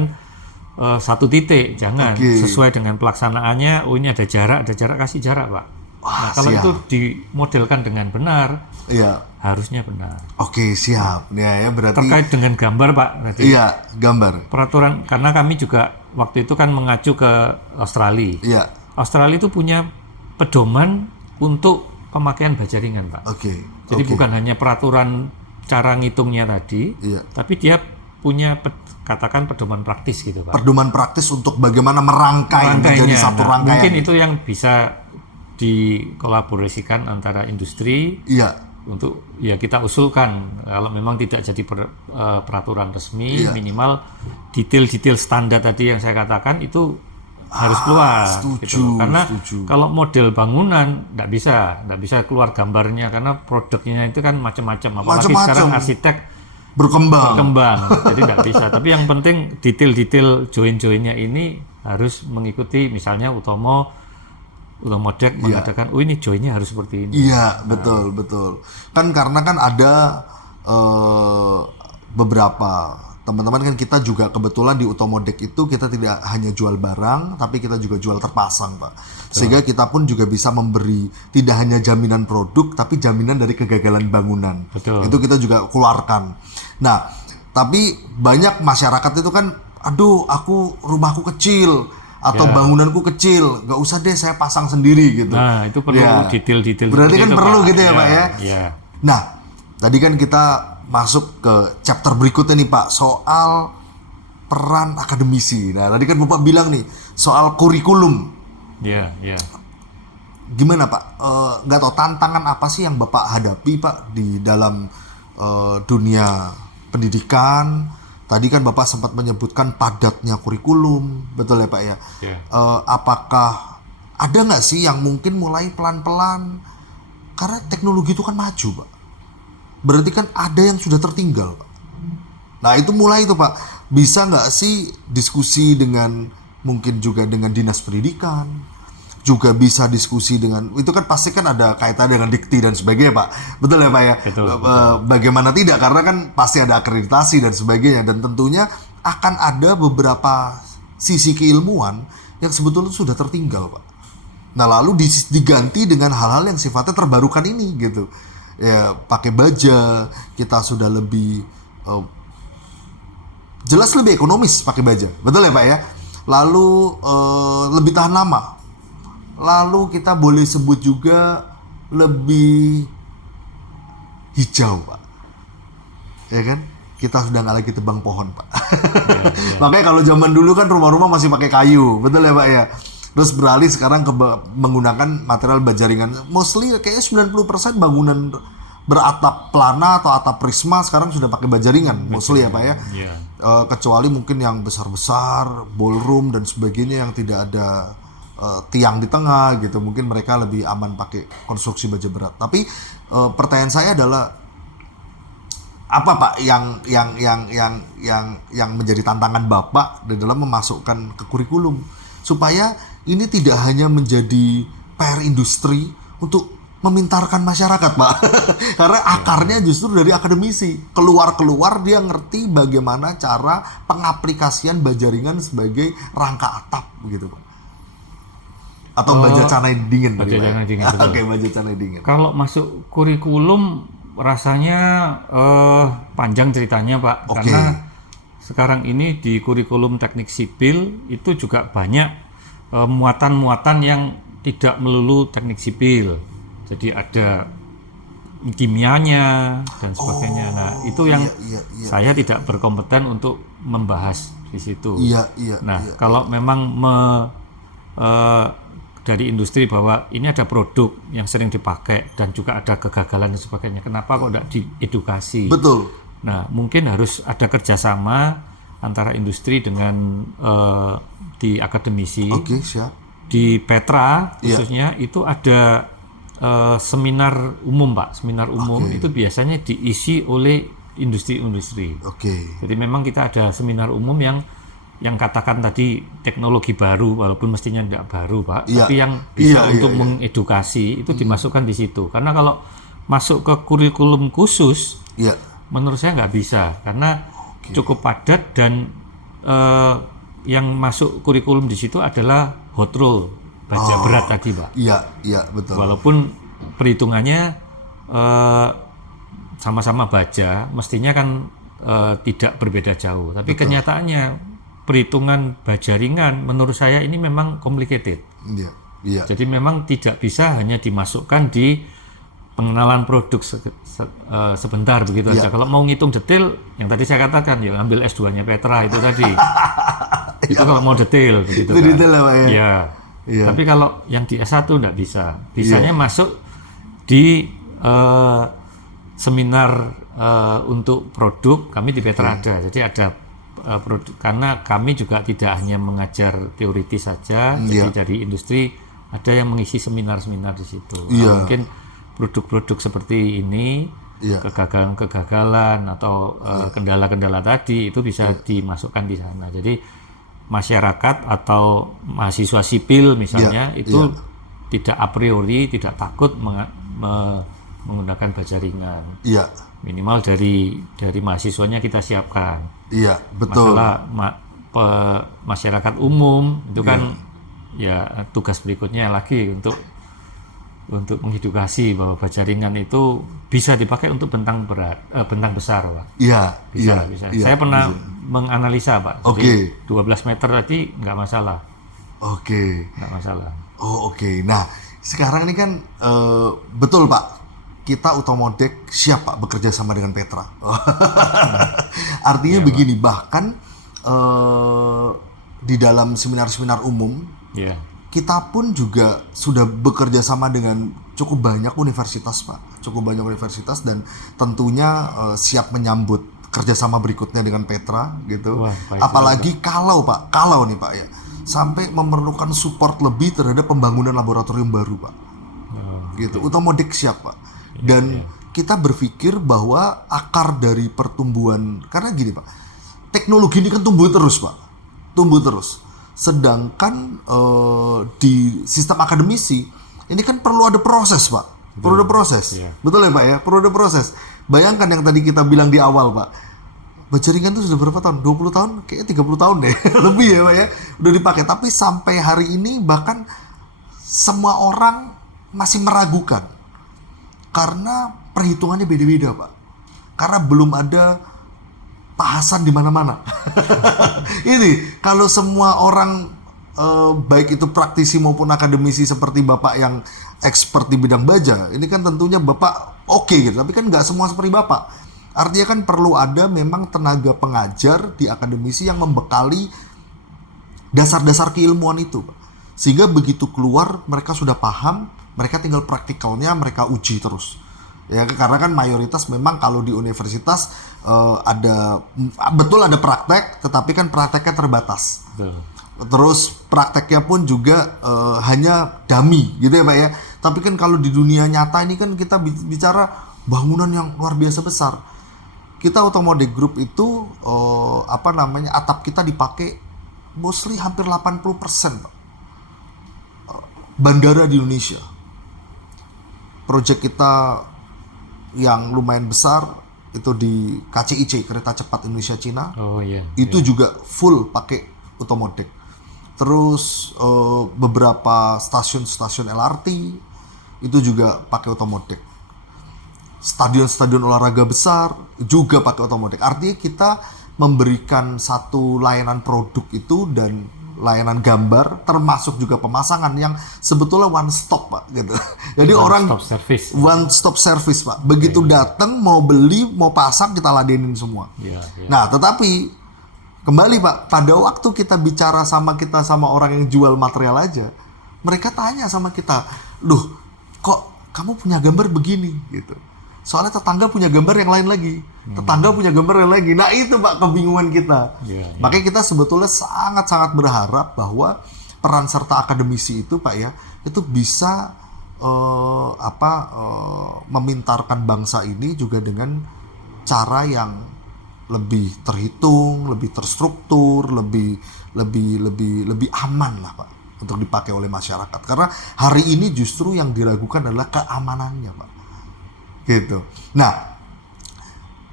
satu titik, jangan. Oke. Sesuai dengan pelaksanaannya. Oh, ini ada jarak kasih jarak, Pak. Wah, Nah, kalau siap. itu dimodelkan dengan benar, Iya. harusnya benar. Oke, siap. Ya berarti Terkait dengan gambar, Pak, tadi iya, gambar. peraturan, karena kami juga waktu itu kan mengacu ke Australia. Iya. Australia itu punya pedoman untuk pemakaian bajaringan, Pak. Oke. Jadi oke. bukan hanya peraturan cara ngitungnya tadi, Iya. tapi dia punya katakan pedoman praktis gitu, Pak. Pedoman praktis untuk bagaimana merangkai menjadi Rangkainya. satu Nah, rangkaian. mungkin itu yang bisa dikolaborasikan antara industri Iya. untuk ya kita usulkan kalau memang tidak jadi peraturan resmi, Iya. minimal detail-detail standar tadi yang saya katakan itu harus keluar setuju, gitu. Karena setuju. kalau model bangunan tidak bisa keluar gambarnya karena produknya itu kan macam-macam, apalagi Macam-macam. sekarang arsitek Berkembang. jadi tidak bisa. Tapi yang penting detail-detail join-joinnya ini harus mengikuti, misalnya Utomodek mengatakan, oh ini joinnya harus seperti ini. Iya, betul. Kan karena kan ada beberapa teman-teman kan kita juga kebetulan di Utomodek itu kita tidak hanya jual barang, tapi kita juga jual terpasang, Pak. Sehingga kita pun juga bisa memberi tidak hanya jaminan produk, tapi jaminan dari kegagalan bangunan. Betul. Itu kita juga keluarkan. Nah, tapi banyak masyarakat itu kan, aduh, rumahku kecil atau bangunanku kecil, nggak usah deh saya pasang sendiri gitu. Nah, itu perlu Ya. detail-detail. Berarti seperti kan itu, perlu Pak. gitu ya, Pak ya? Iya. Nah, tadi kan kita masuk ke chapter berikutnya nih Pak, soal peran akademisi. Nah, tadi kan Bapak bilang nih, soal kurikulum. Iya. Gimana Pak? Nggak tahu tantangan apa sih yang Bapak hadapi Pak di dalam dunia pendidikan. Tadi kan Bapak sempat menyebutkan padatnya kurikulum, betul ya Pak ya? Ya. Apakah ada nggak sih yang mungkin mulai pelan-pelan? Karena teknologi itu kan maju Pak. Berarti kan ada yang sudah tertinggal Pak. Nah itu mulai itu Pak. Bisa nggak sih diskusi dengan mungkin juga dengan dinas pendidikan? Juga bisa diskusi dengan, itu kan pasti kan ada kaitan dengan dikti dan sebagainya Pak. Betul ya Pak ya? Betul. Bagaimana tidak, karena kan pasti ada akreditasi dan sebagainya, dan tentunya akan ada beberapa sisi keilmuan yang sebetulnya sudah tertinggal Pak. Nah lalu diganti dengan hal-hal yang sifatnya terbarukan ini gitu ya, pakai baja kita sudah lebih jelas lebih ekonomis pakai baja, betul ya Pak ya. Lalu lebih tahan lama. Lalu kita boleh sebut juga lebih hijau Pak, ya kan? Kita sudah nggak lagi tebang pohon Pak. Makanya kalau zaman dulu kan rumah-rumah masih pakai kayu, betul ya Pak ya. Terus beralih sekarang ke menggunakan material baja ringan. Mostly kayaknya 90% bangunan beratap pelana atau atap prisma sekarang sudah pakai baja ringan, mostly ya Pak ya. Yeah. Kecuali mungkin yang besar-besar, ballroom dan sebagainya yang tidak ada tiang di tengah gitu, mungkin mereka lebih aman pakai konstruksi baja berat. Tapi pertanyaan saya adalah apa Pak yang menjadi tantangan Bapak di dalam memasukkan ke kurikulum supaya ini tidak hanya menjadi PR industri untuk memintarkan masyarakat Pak. Karena akarnya justru dari akademisi. Keluar dia ngerti bagaimana cara pengaplikasian baja ringan sebagai rangka atap begitu Pak. Atau baja canai dingin. Baja canai dingin. Oke, baja canai dingin. Kalau masuk kurikulum rasanya panjang ceritanya Pak. Oke. Karena sekarang ini di kurikulum teknik sipil itu juga banyak muatan-muatan yang tidak melulu teknik sipil. Jadi ada kimianya dan sebagainya. Nah, itu yang saya tidak berkompeten untuk membahas di situ. Kalau memang dari industri bahwa ini ada produk yang sering dipakai dan juga ada kegagalan dan sebagainya, kenapa kok tidak diedukasi? Betul. Nah, mungkin harus ada kerjasama antara industri dengan di akademisi. Oke, siap. Di Petra khususnya itu ada seminar umum Pak. Seminar umum itu biasanya diisi oleh industri-industri. Jadi memang kita ada seminar umum yang katakan tadi teknologi baru, walaupun mestinya tidak baru Pak, tapi yang bisa untuk mengedukasi itu dimasukkan di situ. Karena kalau masuk ke kurikulum khusus, menurut saya nggak bisa, karena cukup padat dan yang masuk kurikulum di situ adalah hot roll, baja berat tadi Pak. Iya betul. Walaupun perhitungannya sama-sama baja, mestinya kan tidak berbeda jauh, tapi kenyataannya perhitungan baja ringan menurut saya ini memang complicated. Jadi memang tidak bisa hanya dimasukkan di pengenalan produk sebentar begitu aja. Kalau mau ngitung detail, yang tadi saya katakan ya ambil S2-nya Petra itu tadi. Itu kalau mau detail begitu kan. Detail ya Pak ya. Tapi kalau yang di S1 enggak bisa. Bisanya masuk di seminar untuk produk, kami di Petra ada. Jadi ada produk, karena kami juga tidak hanya mengajar teoritis saja, jadi dari industri ada yang mengisi seminar-seminar di situ. Mungkin produk-produk seperti ini, kegagalan-kegagalan atau kendala-kendala tadi itu bisa dimasukkan di sana. Jadi masyarakat atau mahasiswa sipil misalnya itu tidak a priori tidak takut menggunakan baja ringan. Minimal dari mahasiswanya kita siapkan. Betul. Masalah masyarakat umum itu kan ya tugas berikutnya lagi untuk mengedukasi bahwa baja ringan itu bisa dipakai untuk bentang berat, bentang besar Pak. Bisa. Saya pernah menganalisa Pak. Jadi 12 meter tadi nggak masalah. Nggak masalah. Nah, sekarang ini kan betul Pak. Kita Utomodek siap Pak bekerja sama dengan Petra. Artinya begini, bahkan di dalam seminar-seminar umum, kita pun juga sudah bekerja sama dengan cukup banyak universitas Pak. Dan tentunya siap menyambut kerjasama berikutnya dengan Petra gitu. Wah, baik Apalagi kalau nih Pak ya, sampai memerlukan support lebih terhadap pembangunan laboratorium baru Pak. Gitu. Utomodek siap Pak. Dan kita berpikir bahwa akar dari pertumbuhan, karena gini Pak, teknologi ini kan tumbuh terus Pak, tumbuh terus. Sedangkan di sistem akademisi ini kan perlu ada proses Pak, perlu ada proses, betul ya Pak ya, perlu ada proses. Bayangkan yang tadi kita bilang di awal Pak, baja ringan itu sudah berapa tahun? 20 tahun? Kayaknya 30 tahun deh, lebih ya Pak ya, udah dipakai. Tapi sampai hari ini bahkan semua orang masih meragukan karena perhitungannya beda-beda Pak, karena belum ada bahasan di mana-mana. Ini kalau semua orang baik itu praktisi maupun akademisi seperti Bapak yang expert di bidang baja, ini kan tentunya Bapak oke gitu, tapi kan nggak semua seperti Bapak. Artinya kan perlu ada memang tenaga pengajar di akademisi yang membekali dasar-dasar keilmuan itu, Pak. Sehingga begitu keluar mereka sudah paham, mereka tinggal praktikalnya mereka uji terus. Ya, karena kan mayoritas memang kalau di universitas ada praktek, tetapi kan prakteknya terbatas. Betul. Terus prakteknya pun juga hanya dummy gitu ya Pak ya. Tapi kan kalau di dunia nyata ini kan kita bicara bangunan yang luar biasa besar. Kita Automodic Group itu atap kita dipakai mostly hampir 80% Pak. Bandara di Indonesia. Project kita yang lumayan besar itu di KCIC, Kereta Cepat Indonesia Cina. Oh iya. Itu juga full pakai Automodic. Terus beberapa stasiun-stasiun LRT itu juga pakai Automodic. Stadion-stadion olahraga besar juga pakai Automodic. Artinya kita memberikan satu layanan produk itu dan layanan gambar termasuk juga pemasangan yang sebetulnya one stop Pak gitu. Jadi one stop service Pak. Begitu datang mau beli mau pasang kita ladenin semua. Nah, tetapi kembali Pak, pada waktu kita bicara sama orang yang jual material aja, mereka tanya sama kita, "Loh, kok kamu punya gambar begini?" gitu. Soalnya tetangga punya gambar yang lain lagi. Tetangga punya gambar yang lagi. Nah, itu Pak kebingungan kita. Makanya kita sebetulnya sangat-sangat berharap bahwa peran serta akademisi itu Pak ya, itu bisa memintarkan bangsa ini juga dengan cara yang lebih terhitung, lebih terstruktur, lebih aman lah Pak untuk dipakai oleh masyarakat. Karena hari ini justru yang diragukan adalah keamanannya Pak. Gitu. Nah,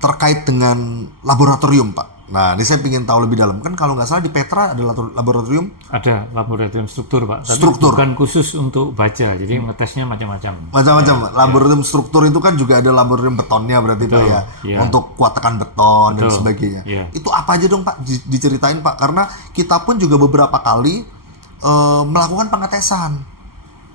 terkait dengan laboratorium Pak. Nah, ini saya ingin tahu lebih dalam. Kan kalau nggak salah di Petra ada laboratorium? Ada laboratorium struktur Pak. Tapi struktur. Bukan khusus untuk baja, jadi ngetesnya macam-macam. Macam-macam. Laboratorium struktur itu kan juga ada laboratorium betonnya berarti Pak ya. Untuk kuat tekan beton dan sebagainya. Itu apa aja dong Pak? Diceritain Pak. Karena kita pun juga beberapa kali melakukan pengetesan.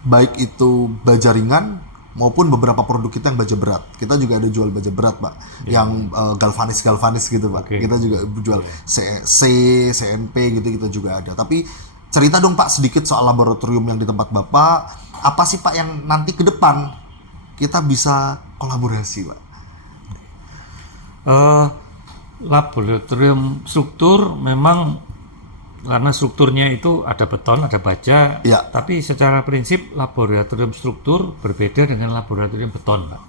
Baik itu baja ringan maupun beberapa produk kita yang baja berat. Kita juga ada jual baja berat Pak, yang galvanis gitu Pak. Kita juga jual CNP gitu kita juga ada. Tapi cerita dong Pak sedikit soal laboratorium yang di tempat Bapak. Apa sih Pak yang nanti ke depan kita bisa kolaborasi Pak? Laboratorium struktur memang karena strukturnya itu ada beton, ada baja, tapi secara prinsip laboratorium struktur berbeda dengan laboratorium beton, Pak.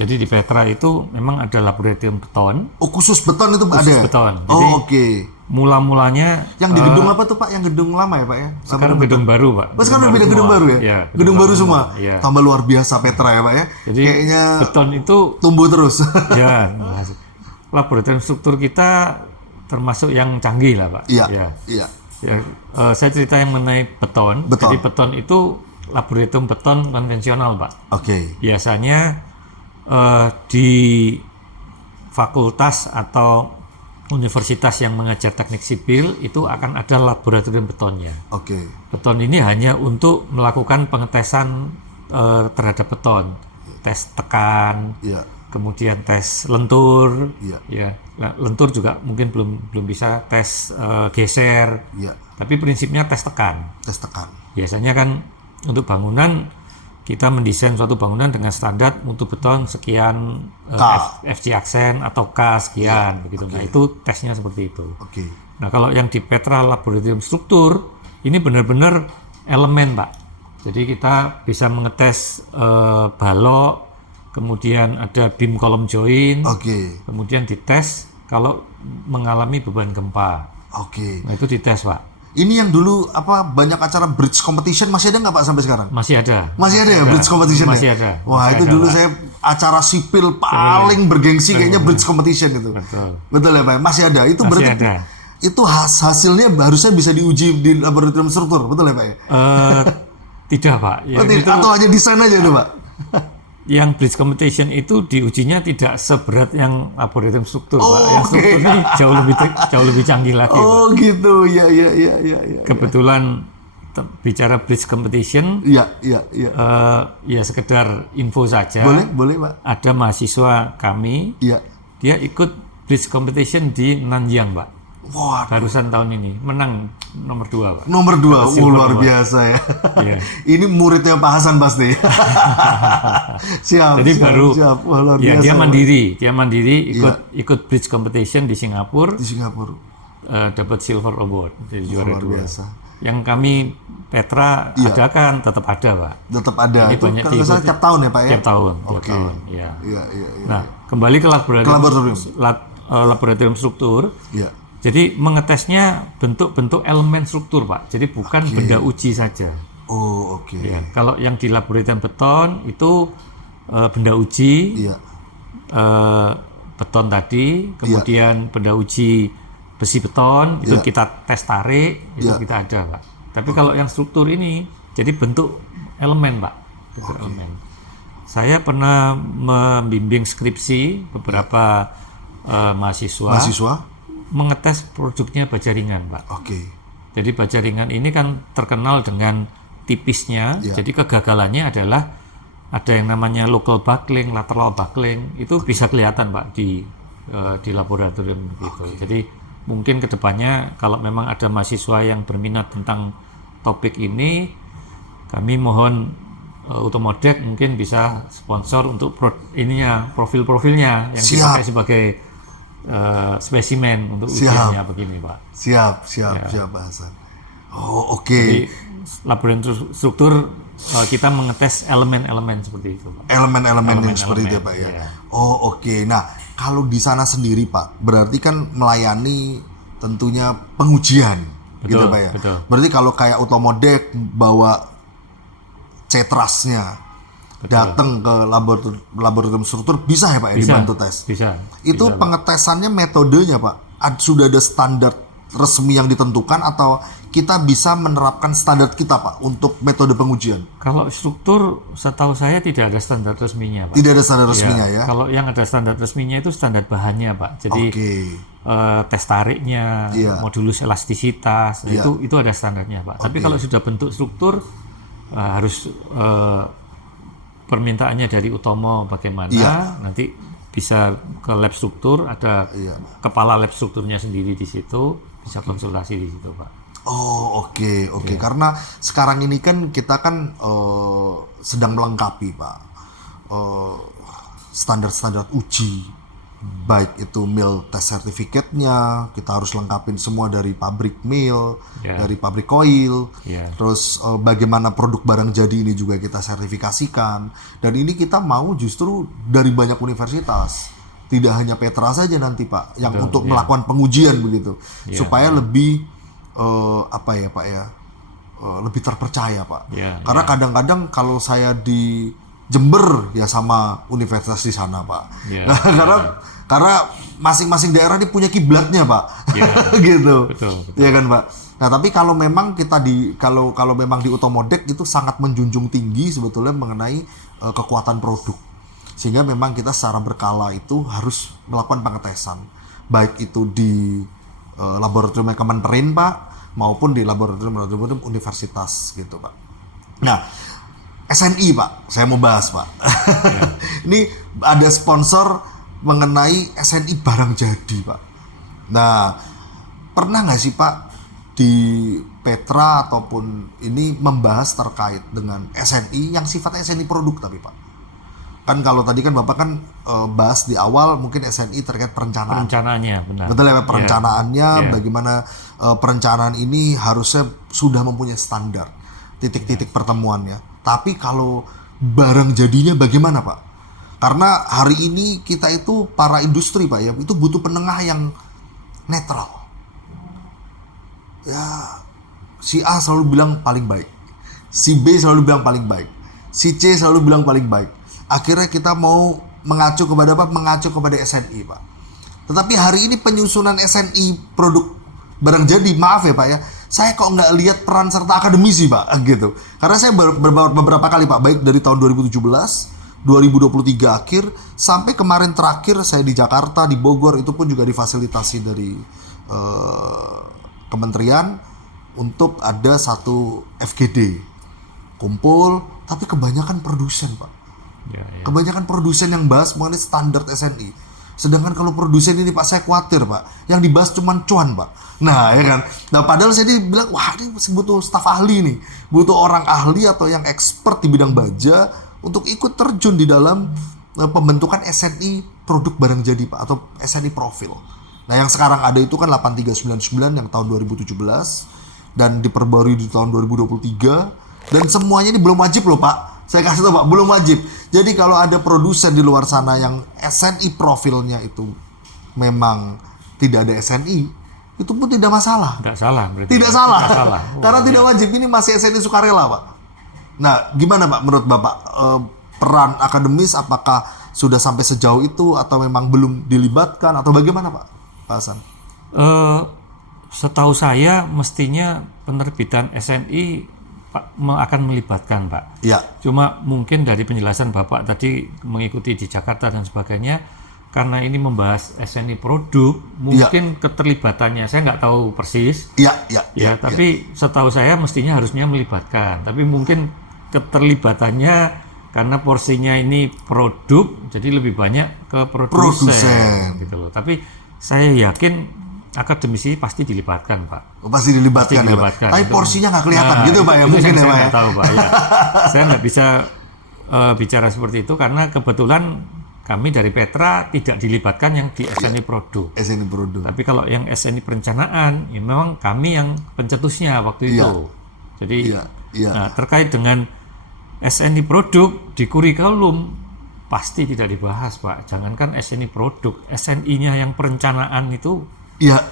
Jadi di Petra itu memang ada laboratorium beton. Khusus beton itu Pak ada? Khusus beton. Jadi mula-mulanya yang di gedung apa tuh Pak? Yang gedung lama ya Pak ya? Sekarang gedung baru Pak. Sekarang udah gedung baru ya? Gedung baru semua? Tambah luar biasa Petra ya Pak ya? Jadi kayaknya beton itu tumbuh terus. Laboratorium struktur kita termasuk yang canggih lah Pak. Saya cerita yang mengenai beton. Jadi beton itu laboratorium beton konvensional Pak. Biasanya di fakultas atau universitas yang mengajar teknik sipil itu akan ada laboratorium betonnya. Beton ini hanya untuk melakukan pengetesan terhadap beton, tes tekan, kemudian tes lentur, lentur juga mungkin belum bisa tes geser, tapi prinsipnya tes tekan. Biasanya kan untuk bangunan kita mendesain suatu bangunan dengan standar mutu beton sekian, FG aksen atau K sekian, begitu. Nah, itu tesnya seperti itu. Oke. Nah, kalau yang di Petra Laboratorium Struktur, ini benar-benar elemen, Pak. Jadi kita bisa mengetes balok, kemudian ada beam column join, kemudian dites kalau mengalami beban gempa. Nah, itu dites, Pak. Ini yang dulu banyak acara bridge competition masih ada nggak Pak sampai sekarang? Masih ada. Masih ada ya bridge competition? Masih ada. Wah, masih itu ada, dulu Pak. saya acara sipil paling bergengsi kayaknya bridge competition itu. Betul ya Pak? Masih ada. Itu masih berarti ada. Itu hasilnya harusnya bisa diuji di laboratorium struktur, betul ya Pak? Tidak, Pak. Ya, atau hanya desain aja itu Pak? Yang bridge competition itu diujinya tidak seberat yang laboratorium struktur, Pak. Yang struktur ini jauh lebih canggih lagi, Pak. Gitu, ya. Kebetulan bicara bridge competition, ya sekedar info saja. Boleh Pak. Ada mahasiswa kami, dia ikut bridge competition di Nanyang, Pak. Wah, barusan tahun ini menang nomor 2, Pak. Nomor 2, luar biasa ya. Iya. Ini muridnya Pak Hasan pasti. Siap. Jadi baru Wah, luar biasa, dia mandiri ikut bridge competition di Singapura. Dapat silver award, jadi juara 2. Biasa. Yang kami Petra adakan tetap ada, Pak. Tetap ada. Ini itu banyak kalau tiap tahun ya Pak ya? Tiap tahun. Ya. Nah, kembali ke laboratorium struktur. Iya. Jadi mengetesnya bentuk-bentuk elemen struktur, Pak. Jadi bukan benda uji saja. Ya, kalau yang di laboratorium beton itu benda uji, beton tadi, kemudian benda uji besi beton itu kita tes tarik, itu kita ada, Pak. Tapi kalau yang struktur ini jadi bentuk elemen, Pak. Bentuk elemen. Saya pernah membimbing skripsi beberapa mahasiswa. Mengetes produknya baja ringan, Pak. Jadi baja ringan ini kan terkenal dengan tipisnya. Jadi kegagalannya adalah ada yang namanya local buckling, lateral buckling. Itu bisa kelihatan, Pak, di laboratorium gitu. Jadi mungkin kedepannya kalau memang ada mahasiswa yang berminat tentang topik ini, kami mohon Utomodek mungkin bisa sponsor untuk profil-profilnya yang dipakai sebagai spesimen untuk ujiannya begini, Pak. Siap Pak Hasan. Jadi laboratorium struktur kita mengetes elemen-elemen seperti itu, Pak. Elemen-elemen yang seperti itu, Pak ya. Nah, kalau di sana sendiri, Pak, berarti kan melayani tentunya pengujian, gitu Pak ya. Betul. Berarti kalau kayak Utomodek bawa cetrasnya datang ke laboratorium struktur bisa ya Pak ya dibantu tes? Bisa. Itu bisa, pengetesannya metodenya Pak, sudah ada standar resmi yang ditentukan atau kita bisa menerapkan standar kita Pak untuk metode pengujian? Kalau struktur setahu saya tidak ada standar resminya, Pak. Tidak ada standar resminya ya? Kalau yang ada standar resminya itu standar bahannya, Pak. Jadi tes tariknya, modulus elastisitas, itu ada standarnya, Pak. Tapi kalau sudah bentuk struktur harus permintaannya dari Utomo bagaimana, nanti bisa ke lab struktur, ada kepala lab strukturnya sendiri di situ, bisa konsultasi di situ, Pak. Oke. Karena sekarang ini kan kita kan sedang melengkapi, Pak, standar-standar uji, baik itu mill test certificate-nya, kita harus lengkapin semua dari pabrik mill, dari pabrik coil, terus bagaimana produk barang jadi ini juga kita sertifikasikan, dan ini kita mau justru dari banyak universitas, tidak hanya Petra saja nanti Pak, yang untuk melakukan pengujian begitu, supaya lebih lebih terpercaya Pak. Karena kadang-kadang kalau saya di Jember ya sama universitas di sana Pak. Karena masing-masing daerah ini punya kiblatnya Pak. Gitu. Betul. Ya kan Pak. Nah, tapi kalau memang kita kalau memang di Utomodek itu sangat menjunjung tinggi sebetulnya mengenai kekuatan produk. Sehingga memang kita secara berkala itu harus melakukan pengetesan. Baik itu di laboratorium Kemenperin Pak maupun di laboratorium universitas gitu Pak. Nah, SNI Pak, saya mau bahas Pak. Ini ada sponsor mengenai SNI barang jadi Pak. Nah, pernah nggak sih Pak di Petra ataupun ini membahas terkait dengan SNI yang sifatnya SNI produk tapi Pak. Kan kalau tadi kan Bapak kan bahas di awal mungkin SNI terkait perencanaan. Perencanaannya benar. Betul ya, perencanaannya Iya. bagaimana perencanaan ini harusnya sudah mempunyai standar titik-titik pertemuannya. Tapi kalau barang jadinya bagaimana Pak? Karena hari ini kita itu para industri Pak ya, itu butuh penengah yang netral. Ya, si A selalu bilang paling baik, si B selalu bilang paling baik, si C selalu bilang paling baik. Akhirnya kita mau mengacu kepada apa? Mengacu kepada SNI Pak. Tetapi hari ini penyusunan SNI produk barang jadi, maaf ya Pak ya, saya kok nggak lihat peran serta akademisi Pak gitu. Karena saya beberapa kali Pak, baik dari tahun 2017, 2023 akhir sampai kemarin terakhir saya di Jakarta, di Bogor, itu pun juga difasilitasi dari kementerian untuk ada satu FGD kumpul, tapi kebanyakan produsen Pak. Ya, ya. Kebanyakan produsen yang bahas mengenai standar SNI. Sedangkan kalau produsen ini Pak, saya khawatir Pak, yang dibahas cuma cuan Pak. Nah ya kan, nah padahal saya bilang wah ini butuh staf ahli nih, butuh orang ahli atau yang expert di bidang baja untuk ikut terjun di dalam pembentukan SNI produk barang jadi Pak, atau SNI profil. Nah yang sekarang ada itu kan 8399 yang tahun 2017 dan diperbarui di tahun 2023, dan semuanya ini belum wajib loh Pak. Saya kasih tahu Pak, belum wajib. Jadi kalau ada produsen di luar sana yang SNI profilnya itu memang tidak ada SNI, itu pun tidak masalah. Tidak salah berarti. Tidak salah. Tidak salah. Karena tidak wajib, ini masih SNI sukarela Pak. Nah, gimana Pak menurut Bapak peran akademis, apakah sudah sampai sejauh itu atau memang belum dilibatkan atau bagaimana Pak? Pak Hasan. Setahu saya mestinya penerbitan SNI akan melibatkan Pak. Iya. Cuma mungkin dari penjelasan Bapak tadi mengikuti di Jakarta dan sebagainya, karena ini membahas SNI produk, mungkin keterlibatannya saya nggak tahu persis. Iya. Tapi setahu saya mestinya harusnya melibatkan. Tapi mungkin keterlibatannya karena porsinya ini produk, jadi lebih banyak ke produsen. Gitu loh. Tapi saya yakin akademisi pasti dilibatkan Pak. Pasti dilibatkan. Ya, Pak. Tapi porsinya nggak kelihatan gitu Pak ya, mungkin ya Pak. Saya tahu Pak ya. Saya nggak bisa bicara seperti itu karena kebetulan kami dari Petra tidak dilibatkan yang di SNI produk. SNI produk. Tapi kalau yang SNI perencanaan, ya memang kami yang pencetusnya waktu itu. Jadi nah, terkait dengan SNI produk di kurikulum pasti tidak dibahas Pak. Jangankan SNI produk, SNI-nya yang perencanaan itu. Iya.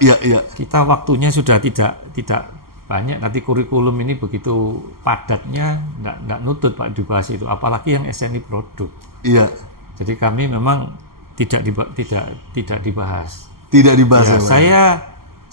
Kita waktunya sudah tidak banyak. Nanti kurikulum ini begitu padatnya, nggak nutut Pak dibahas itu. Apalagi yang SNI produk. Iya. Jadi kami memang tidak dibahas. Tidak dibahas. Ya,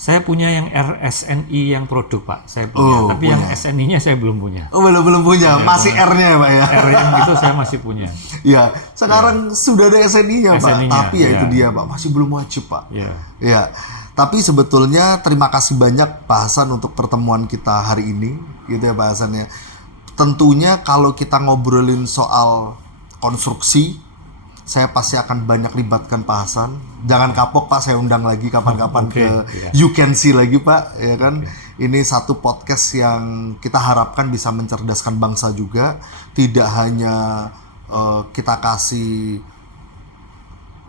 saya punya yang RSNI yang produk Pak. Saya punya. Tapi yang SNI-nya saya belum punya. Oh belum punya. Masih R-nya ya Pak ya. R yang itu saya masih punya. Ya. Sekarang sudah ada SNI-nya Pak. Tapi ya itu dia Pak. Masih belum wajib Pak. Ya. Tapi sebetulnya terima kasih banyak Pak Hasan untuk pertemuan kita hari ini, gitu ya Pak Hasan ya. Tentunya kalau kita ngobrolin soal konstruksi, saya pasti akan banyak libatkan Pak Hasan. Jangan kapok Pak, saya undang lagi kapan-kapan You Can See lagi Pak, ya kan. Ini satu podcast yang kita harapkan bisa mencerdaskan bangsa juga. Tidak hanya kita kasih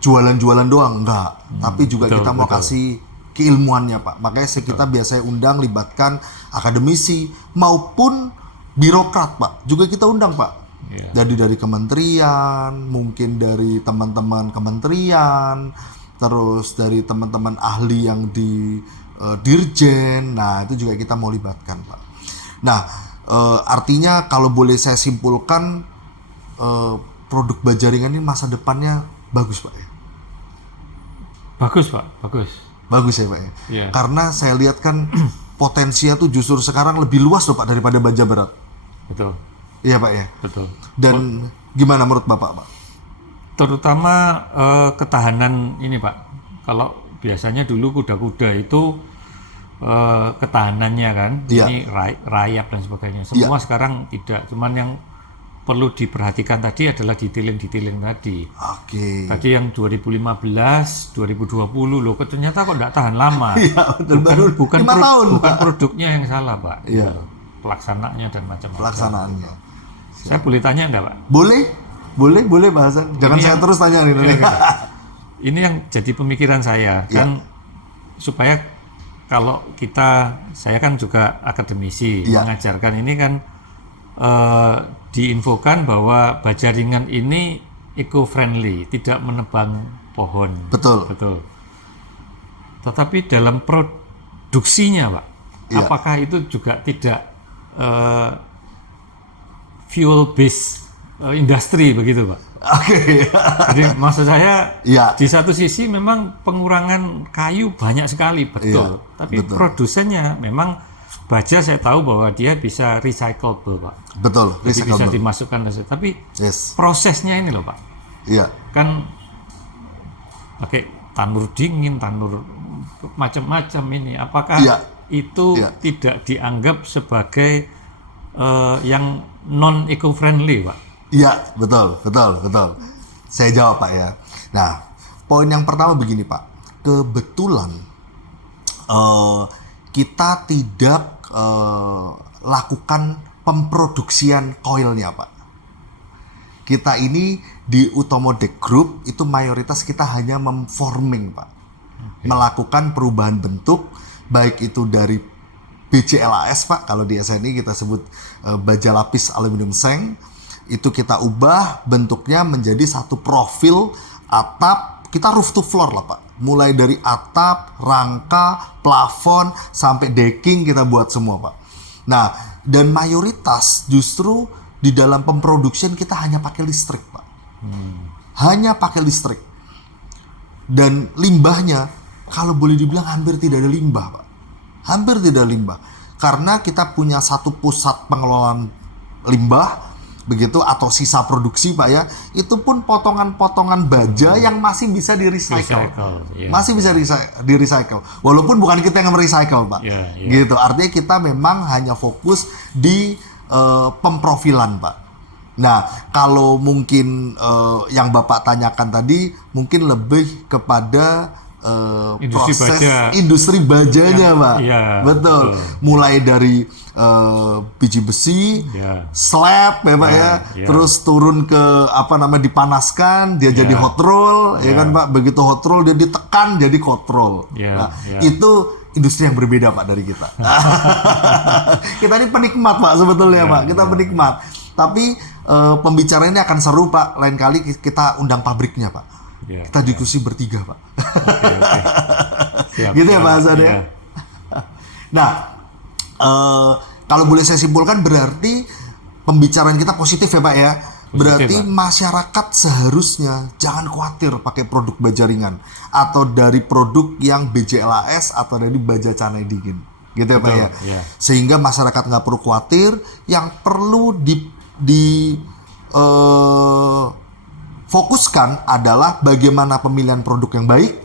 jualan-jualan doang, enggak. Tapi juga kita mau kasih keilmuannya Pak. Makanya kita biasanya undang, libatkan akademisi maupun birokrat Pak. Juga kita undang Pak. Jadi dari kementerian, mungkin dari teman-teman kementerian, terus dari teman-teman ahli yang di dirjen. Nah, itu juga kita mau libatkan Pak. Nah, artinya kalau boleh saya simpulkan, produk Bajaringan ini masa depannya bagus Pak ya? Bagus Pak, bagus. Bagus ya Pak ya? Karena saya lihat kan potensinya tuh justru sekarang lebih luas loh Pak daripada baja berat. Betul. Iya Pak ya? Betul. Dan gimana menurut Bapak Pak? Terutama ketahanan ini Pak. Kalau biasanya dulu kuda-kuda itu ketahanannya kan, ini rayap dan sebagainya. Semua sekarang tidak, cuman yang perlu diperhatikan tadi adalah detailing tadi. Oke. Tadi yang 2015, 2020 loh, ternyata kok nggak tahan lama. Iya, betul, baru 5 tahun, bukan Pak. produknya yang salah, Pak. Iya. Pelaksanaannya dan macam-macam. Pelaksanaannya. Saya boleh tanya nggak, Pak? Boleh Pak Hasan. Jangan Ini saya yang- terus tanya nih. Iya, iya. Ini yang jadi pemikiran saya Iya. kan, supaya kalau saya kan juga akademisi, Iya. mengajarkan ini kan diinfokan bahwa baja ringan ini eco-friendly, tidak menebang pohon. Betul. Tetapi dalam produksinya, Pak, Iya. apakah itu juga tidak fuel based industri begitu, Pak? Oke. Jadi maksud saya, Iya. di satu sisi memang pengurangan kayu banyak sekali, betul. Iya, Tapi betul. produsennya memang baja saya tahu bahwa dia bisa recyclable, Pak. Betul. Jadi bisa Recyclable. dimasukkan. Tapi Yes. prosesnya ini loh, Pak. Iya. Kan pakai tanur dingin, tanur macam-macam ini. Apakah Iya. itu Iya. tidak dianggap sebagai yang non eco-friendly, Pak? Iya, betul. Saya jawab, Pak, ya. Nah, poin yang pertama begini, Pak. Kebetulan kita tidak lakukan pemproduksian koilnya, Pak. Kita ini di Utomodek Group itu mayoritas kita hanya memforming, Pak. Melakukan perubahan bentuk, baik itu dari BCLAS, Pak. Kalau di SNI kita sebut baja lapis aluminium seng. Itu kita ubah bentuknya menjadi satu profil atap, kita roof to floor lah, Pak. Mulai dari atap, rangka, plafon, sampai decking kita buat semua, Pak. Nah, dan mayoritas justru di dalam pemproduksian kita hanya pakai listrik, Pak. Hanya pakai listrik. Dan limbahnya, kalau boleh dibilang hampir tidak ada limbah, Pak. Hampir tidak ada limbah. Karena kita punya satu pusat pengelolaan limbah, begitu, atau sisa produksi, Pak, ya. Itu pun potongan-potongan baja yang masih bisa di-recycle. Iya. Masih bisa di-recycle. Walaupun bukan kita yang merecycle, Pak. Iya. Gitu. Artinya kita memang hanya fokus di pemprofilan, Pak. Nah, kalau mungkin yang Bapak tanyakan tadi mungkin lebih kepada Industri proses baja. industri bajanya, Pak. Iya, betul. Mulai dari biji besi, Iya. slab, ya, Pak, ya. Iya. Terus turun ke dipanaskan, dia jadi hot roll, ya kan, Pak. Begitu hot roll dia ditekan jadi cold roll. Iya, Nah, iya. itu industri yang berbeda, Pak, dari kita. Kita ini penikmat, Pak, sebetulnya, Pak. Kita penikmat. Tapi pembicaraan ini akan seru, Pak. Lain kali kita undang pabriknya, Pak. Iya. Kita diskusi bertiga, Pak. Oke. Siap, Gitu ya, siap. Pak Hasan, ya. Iya. Nah, kalau boleh saya simpulkan berarti pembicaraan kita positif, ya, Pak, ya. Berarti Pak. masyarakat seharusnya jangan khawatir pakai produk baja ringan atau dari produk yang BJLAS atau dari baja canai dingin, gitu ya, Pak, Betul, ya. iya. Sehingga masyarakat nggak perlu khawatir. Yang perlu fokuskan adalah bagaimana pemilihan produk yang baik,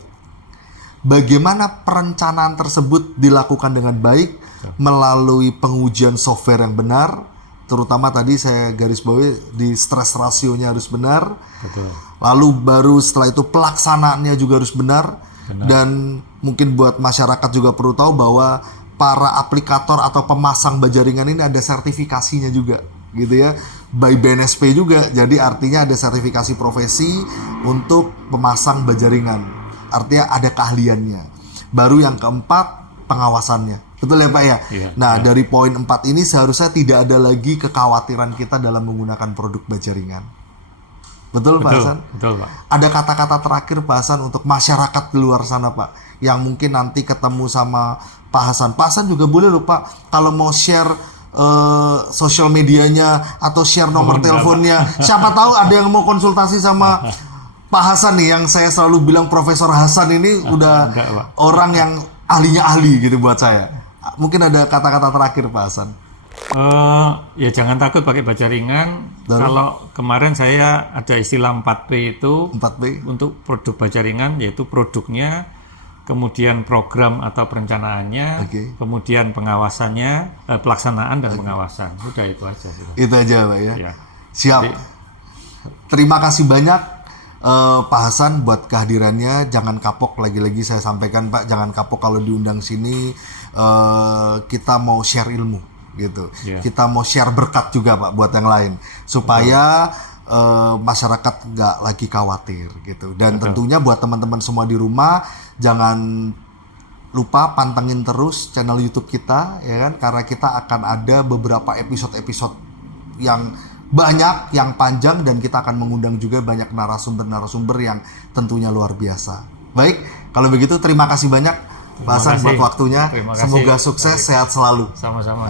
bagaimana perencanaan tersebut dilakukan dengan baik melalui pengujian software yang benar, terutama tadi saya garis bawahi di stress rasionya harus benar. Betul. Lalu baru setelah itu pelaksanaannya juga harus benar. Dan mungkin buat masyarakat juga perlu tahu bahwa para aplikator atau pemasang baja ringan ini ada sertifikasinya juga, gitu ya, by BNSP juga. Jadi artinya ada sertifikasi profesi untuk pemasang baja ringan. Artinya ada keahliannya. Baru yang keempat, pengawasannya. Betul ya, Pak, ya? Iya, Nah, dari poin 4 ini seharusnya tidak ada lagi kekhawatiran kita dalam menggunakan produk baja ringan. Betul, Pak Hasan? Betul, Pak. Ada kata-kata terakhir, Pak Hasan, untuk masyarakat di luar sana, Pak, yang mungkin nanti ketemu sama Pak Hasan. Pak Hasan juga boleh loh, Pak, kalau mau share sosial medianya atau share nomor teleponnya. Siapa tahu ada yang mau konsultasi sama Pak Hasan nih, yang saya selalu bilang Profesor Hasan ini udah enggak, Pak. orang yang ahlinya ahli gitu buat saya. Mungkin ada kata-kata terakhir, Pak Hasan. Ya jangan takut pakai baja ringan. Lalu? Kalau kemarin saya ada istilah 4P itu 4P. untuk produk baja ringan, yaitu produknya, kemudian program atau perencanaannya, Oke. kemudian pengawasannya, pelaksanaan dan pengawasan. Udah itu aja. Sudah. Itu aja, Pak, ya. Ya. Siap. Terima kasih banyak Pak Hasan buat kehadirannya. Jangan kapok, lagi-lagi saya sampaikan Pak, jangan kapok kalau diundang sini. Kita mau share ilmu gitu. Kita mau share berkat juga Pak buat yang lain supaya masyarakat nggak lagi khawatir gitu. Dan tentunya buat teman-teman semua di rumah, jangan lupa pantengin terus channel YouTube kita ya kan, karena kita akan ada beberapa episode-episode yang banyak, yang panjang, dan kita akan mengundang juga banyak narasumber-narasumber yang tentunya luar biasa. Baik, kalau begitu terima kasih banyak Pak Hasan buat waktunya. Semoga sukses, sehat selalu. Sama-sama.